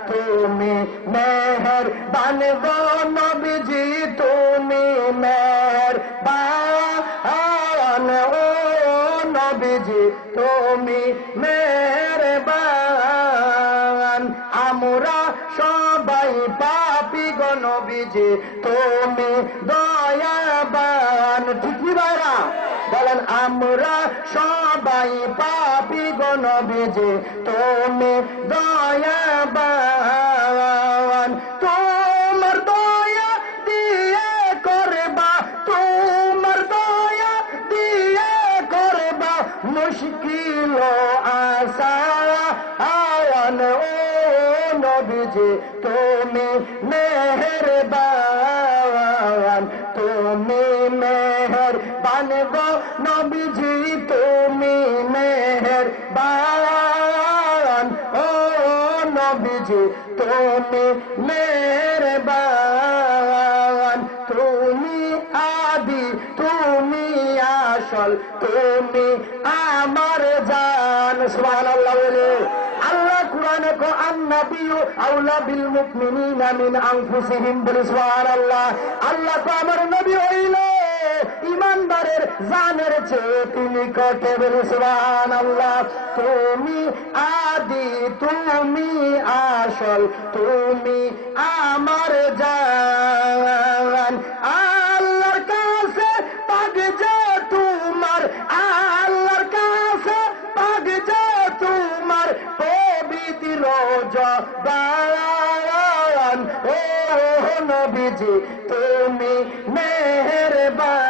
তুমি মেহেরবান গো নবীজি, তুমি মেহেরবান, ও নবীজি তুমি মেহেরবান। আমরা সবাই পাপী গো নবীজি, তুমি দয়াবান। ঠিকই ভাইরা বলেন, আমরা সবাই পাপী গো নবীজি, তুমি দয়াবান। তোমার দয়া দিয়ে করবা, তোমার দয়া দিয়ে করবা মুশকিল আসান, ও নবীজি তুমি মেহেরবান, তুমি মেহেরবান গো নবীজি, তুমি মেহেরবান, ও নবীজি তুমি মেহেরবান। তুমি আদি, তুমি আসল, তুমি আমার জান। সুবহানাল্লাহ বলে। আল্লাহ কুরআনে কো আন-নাবিয়্যু আওলা বিল মুমিনিনা মিন আনফুসিহিম, বলে সুবহানাল্লাহ। আল্লাহ তো আমার নবী হইল ইমানদারের জানের চেয়ে তিনি কটে, বলে সুবহানাল্লাহ। তুমি আদি, তুমি আসল, তুমি আমার জান। আল্লাহর কাছে পাক যে তোমার, আল্লাহর কাছে পাক যে তোমার পবিত্র জবান, ও নবীজি তুমি মেহেরবান,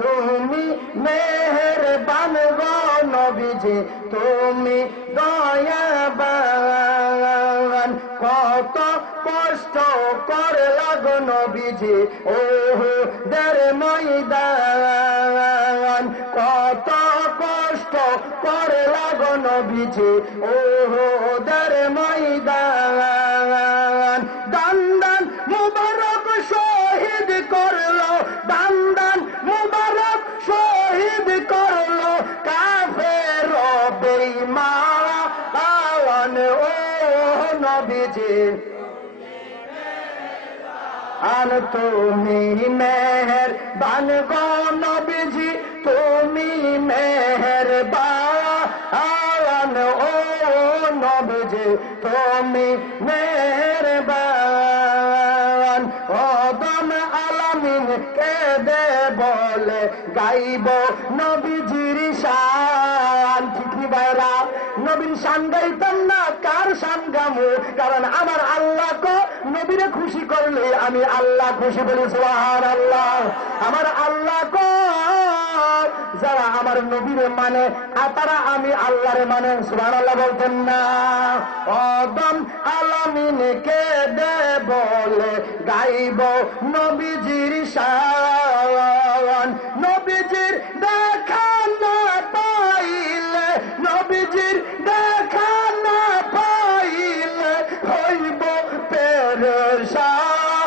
তুমি মেহেরবান গো নবীজি, তুমি দয়াবান। কত কষ্ট করলা গো নবীজি ওহুদের ময়দান, কত কষ্ট করলা গো নবীজি ওহুদের ময়দান। দান দান মুবারক শহীদ করলো, দান দান মুবারক শহীদ করলো কাফের বেঈমান, ও নবীজি আর তুমি মেহেরবান গো নবীজি, তুমি মেহেরবান, ও নবীজি তুমি মেহেরবান। ওদম আলামিন কেঁদে বলে গাইব নবীজির শান। ঠিক নি ভাইরা, নবীর শান গাইতাম না, কার শান গামু? কারণ আমার আল্লাহ কো নবীরে খুশি করলে আমি আল্লাহ খুশি, বলি সুবহানাল্লাহ। আমার আল্লাহ কো যারা আমার নবীরে মানে তারা আমি আল্লাহরে মানে, সুবহানাল্লাহ বলতেন না? ওদম আলামিন কেঁদে বলে গাইব নবীজির শান। নবীজির দেখা না পাইলে, নবীজির দেখা না পাইলে হইব পেরেশান,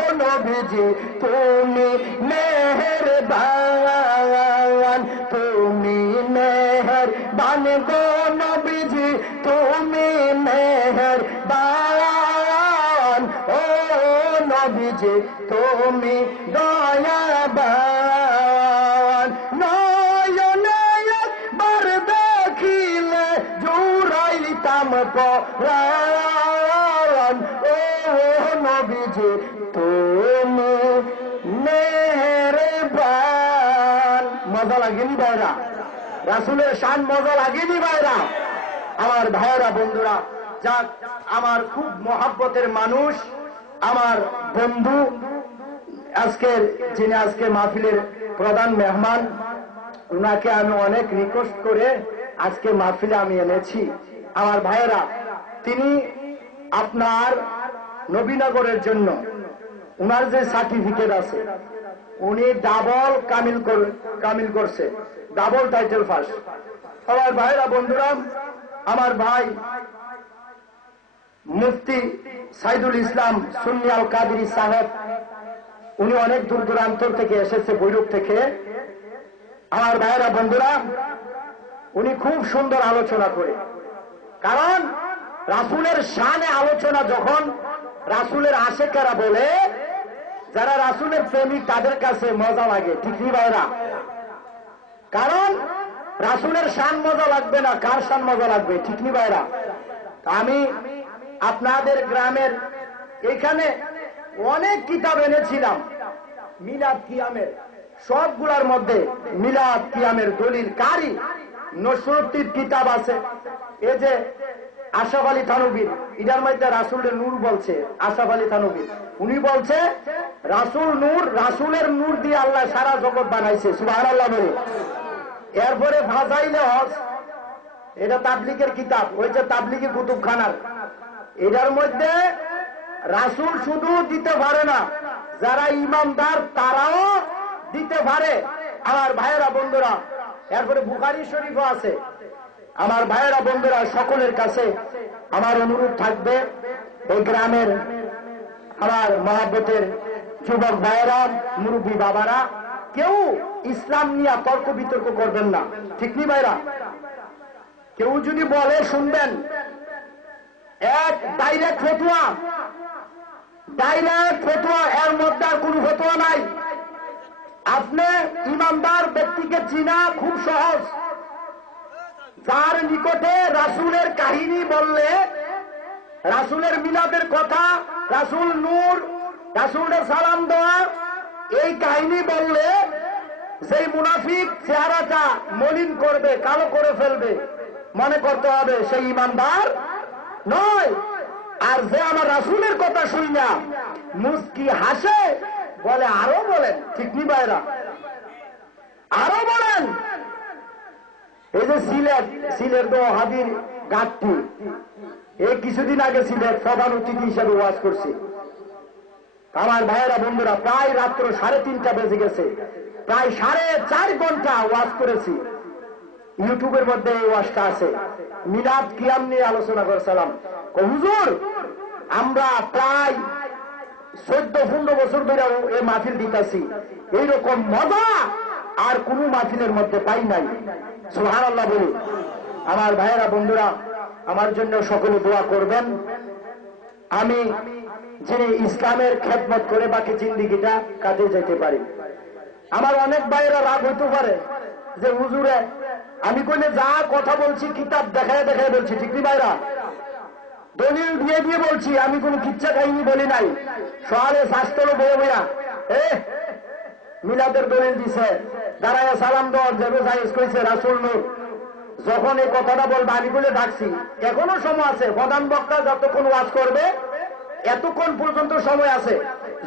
ও নবীজি তুমি মেহেরবান, তুমি মেহেরবান গো নবীজি, তুমি মেহেরবান। নবীজি তুমি দয়াবান, নয়নে একবার দেখিলে জুড়াইতাম পরাণ। ও নবীজি তুমি মেহেরবান। মজা লাগেনি ভাইরা? রাসূলের শান মজা লাগেনি ভাইরা? আমার ভাইরা বন্ধুরা, যাক আমার খুব মহাব্বতের মানুষ, আমার বন্ধু, আজকের যিনি আজকে মাহফিলের প্রধান মেহমান, উনাকে আমি অনেক রিকোয়েস্ট করে আজকে মাহফিলে আমি এনেছি। আমার ভাইয়েরা, তিনি আপনার নবীনগরের জন্য উনার যে সার্টিফিকেট আছে উনি ডাবল কামিল করছে, ডাবল টাইটেল ফার্স্ট। আমার ভাইরা বন্ধুরা, আমার ভাই মুফতি সাইদুল ইসলাম সুন্নি আল কাদেরী সাহেব, উনি অনেক দূর দূরান্ত থেকে এসেছে, বৈরুপ থেকে। আমার ভাইরা বন্ধুরা, উনি খুব সুন্দর আলোচনা করে, কারণ রাসূলের শানে আলোচনা যখন রাসূলের আশেকেরা বলে, যারা রাসূলের প্রেমিক তাদের কাছে মজা লাগে, ঠিক কি ভাইরা? কারণ রাসূলের শান মজা লাগবে না, কার শান মজা লাগবে, ঠিক নি ভাইরা? আমি আপনাদের গ্রামের এখানে অনেক কিতাব এনেছিলাম মিলাদ কিয়ামের, সবগুলার মধ্যে মিলাদ কিয়ামের দলিল কারি নসরুদ্দির কিতাব আছে। এই যে আশরাফ আলী থানভীর, ইদার মধ্যে রাসূলের নূর বলছে, আশরাফ আলী থানভীর উনি বলছে রাসূল নূর, রাসূলের নূর দিয়ে আল্লাহ সারা জগৎ বানাইছে, সুবহানাল্লাহ বলে। এরপরে ফাজাইলে হজ, এটা তাবলিগের কিতাব, ওই যে তাবলিগি কুতুবখানার, এটার মধ্যে রাসূল শুধু দিতে পারে না, যারা ইমানদার তারাও দিতে পারে। আমার ভাইয়েরা বন্ধুরা, এরপরে বুখারী শরীফও আছে। আমার ভাইয়েরা বন্ধুরা, সকলের কাছে আমার অনুরোধ থাকবে, এই গ্রামের আমার মহাব্বতের যুবক ভাইয়েরা, মুরব্বী বাবারা, কেউ ইসলাম নিয়ে তর্ক বিতর্ক করবেন না, ঠিক নি ভাইরা? কেউ যদি বলে শুনবেন, এক ডাইরেক্ট ফতোয়া, এর মধ্যে আর কোন ফতোয়া নাই। আপনি ইমানদার ব্যক্তিকে চিনা খুব সহজ, যার নিকটে রাসূলের কাহিনী বললে, রাসূলের মিলাদের কথা, রাসূল নূর, রাসূলের সালাম দেওয়া, এই কাহিনী বললে সেই মুনাফিক চেহারাটা মলিন করবে, কালো করে ফেলবে, মনে করতে হবে সেই ইমানদার নয়। আর যে আমার রাসূলের কথা শুই না মুস্কি হাসে, বলে আরো বলেন, ঠিক নি ভাইরা? আরো বলেন। এই যে সিলেট তো হাদির ঘাটটি, এই কিছুদিন আগে সিলেট প্রধান অতিথি হিসেবে ওয়াজ করছে। আমার ভাইয়েরা বন্ধুরা, প্রায় রাত্র 3:30 বেজে গেছে, প্রায় 4.5 ঘন্টা ওয়াজ করেছি। ইউটিউবের মধ্যে এই ওয়াজটা আছে, মিলাদ কিয়াম নিয়ে আলোচনা করেছিলাম। হুজুর, আমরা প্রায় 14-15 বছর ধরে এই মাহফিল দিতেছি, এইরকম মজা আর কোন মাহফিলের মধ্যে পাই নাই, সুবহানাল্লাহ বলি। আমার ভাইয়েরা বন্ধুরা, আমার জন্য সকলে দোয়া করবেন। আমি যিনি ইসলামের খেদমত করে বাকি জিন্দিগিটা কাজে যেতে পারি। আমার অনেক ভাইয়েরা রাগ হইতে পারে যে হুজুরে আমি কইলে যা কথা বলছি কিতাব দেখায় বলছি, ঠিক কি ভাইরা? দলিল দিয়ে বলছি, আমি কোন কিচ্ছা কাহিনী বলি নাই। সহালে শাস্ত্র বয়ে বইয়া মিলাদের দলিল দিছে, দাঁড়ায় সালাম দেওয়ার যাবে জায়েজ কইছে রাসূল নূর। যখন এই কথাটা বলবে আমি বলে ডাকছি, এখনো সময় আছে, প্রধান বক্তা যতক্ষণ ওয়াজ করবে এতক্ষণ পর্যন্ত সময় আছে।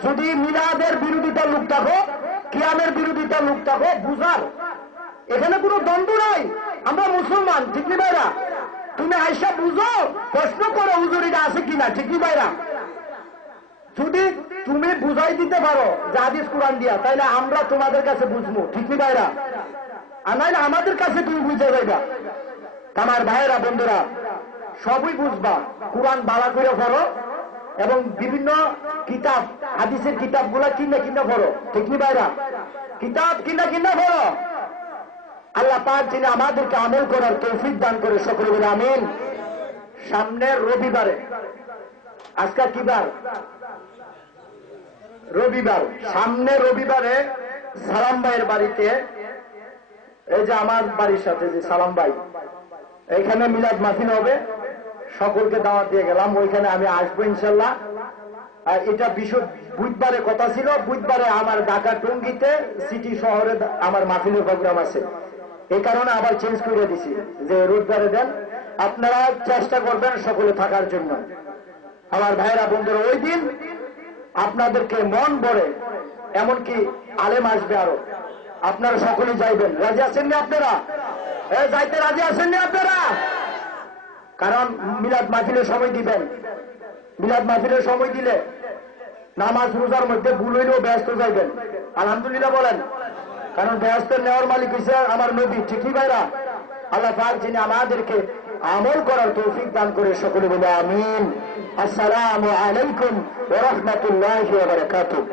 যদি মিলাদের বিরোধিতা লোক থাকো, কিয়ামের বিরোধিতা লোক থাকো, বুঝার এখানে কোনো দ্বন্দ্ব নাই, আমরা মুসলমান, ঠিক নি ভাইরা? তুমি আইসা বুঝো, প্রশ্ন করো হুজুর এটা আছে কিনা, ঠিক নি ভাইরা? যদি তুমি বুঝাই দিতে পারো যে হাদিস কোরআন দিয়া, তাইলে আমরা তোমাদের কাছে বুঝবো, ঠিক নি ভাইরা? আর নাইলে আমাদের কাছে তুমি বুঝে যাইবা। আমার ভাইয়েরা বন্ধুরা, সবই বুঝবা, কোরআন বালা করে পড়ো এবং বিভিন্ন কিতাব, হাদিসের কিতাবগুলা কিনে পড়ো, ঠিক নি ভাইরা? কিতাব কিনে পড়ো। আল্লাহ পাক যিনি আমাদেরকে আমল করার তৌফিক দান করে, সকলে বলে আমিন। সামনের রবিবারে, আজকে কি বার? রবিবার, সামনে রবিবারে সালাম ভাইয়ের বাড়িতে, এই যে আমার বাড়ির সাথে যে সালাম ভাই, এখানে মিলাদ মাহফিল হবে। সকলকে দাওয়াত দিয়ে গেলাম, ওইখানে আমি আসবো ইনশাল্লাহ। আর এটা বুধবারে কথা ছিল, বুধবারে আমার ঢাকা টঙ্গীতে সিটি শহরে আমার মাহফিলের প্রোগ্রাম আছে, এই কারণে আবার চেঞ্জ করে দিছি যে রোববারে দেন। আপনারা চেষ্টা করবেন সকলে থাকার জন্য। আমার ভাইরা বন্ধুরা, ওই দিন আপনাদেরকে মন ভরে, এমনকি আলেম আসবে আরো, আপনারা সকলে যাইবেন। রাজি আছেননি আপনারা? যাইতে রাজি আছেননি আপনারা? কারণ মিলাদ মাহফিলের সময় দিবেন। মিলাদ মাহফিলের সময় দিলে নামাজ রোজার মধ্যে ভুল হইলেও ব্যস্ত যাইবেন। আলহামদুলিল্লাহ বলেন। কারণ ব্যস্ত নেওয়ার মালিক হচ্ছে আমার নবী, ঠিকই ভাইরা? আল্লাহ পাক যিনি আমাদেরকে আমল করার তৌফিক দান করে, সকলে বলে আমিন। আসসালামু আলাইকুম ওয়া রাহমাতুল্লাহি ওয়া বারাকাতুহু।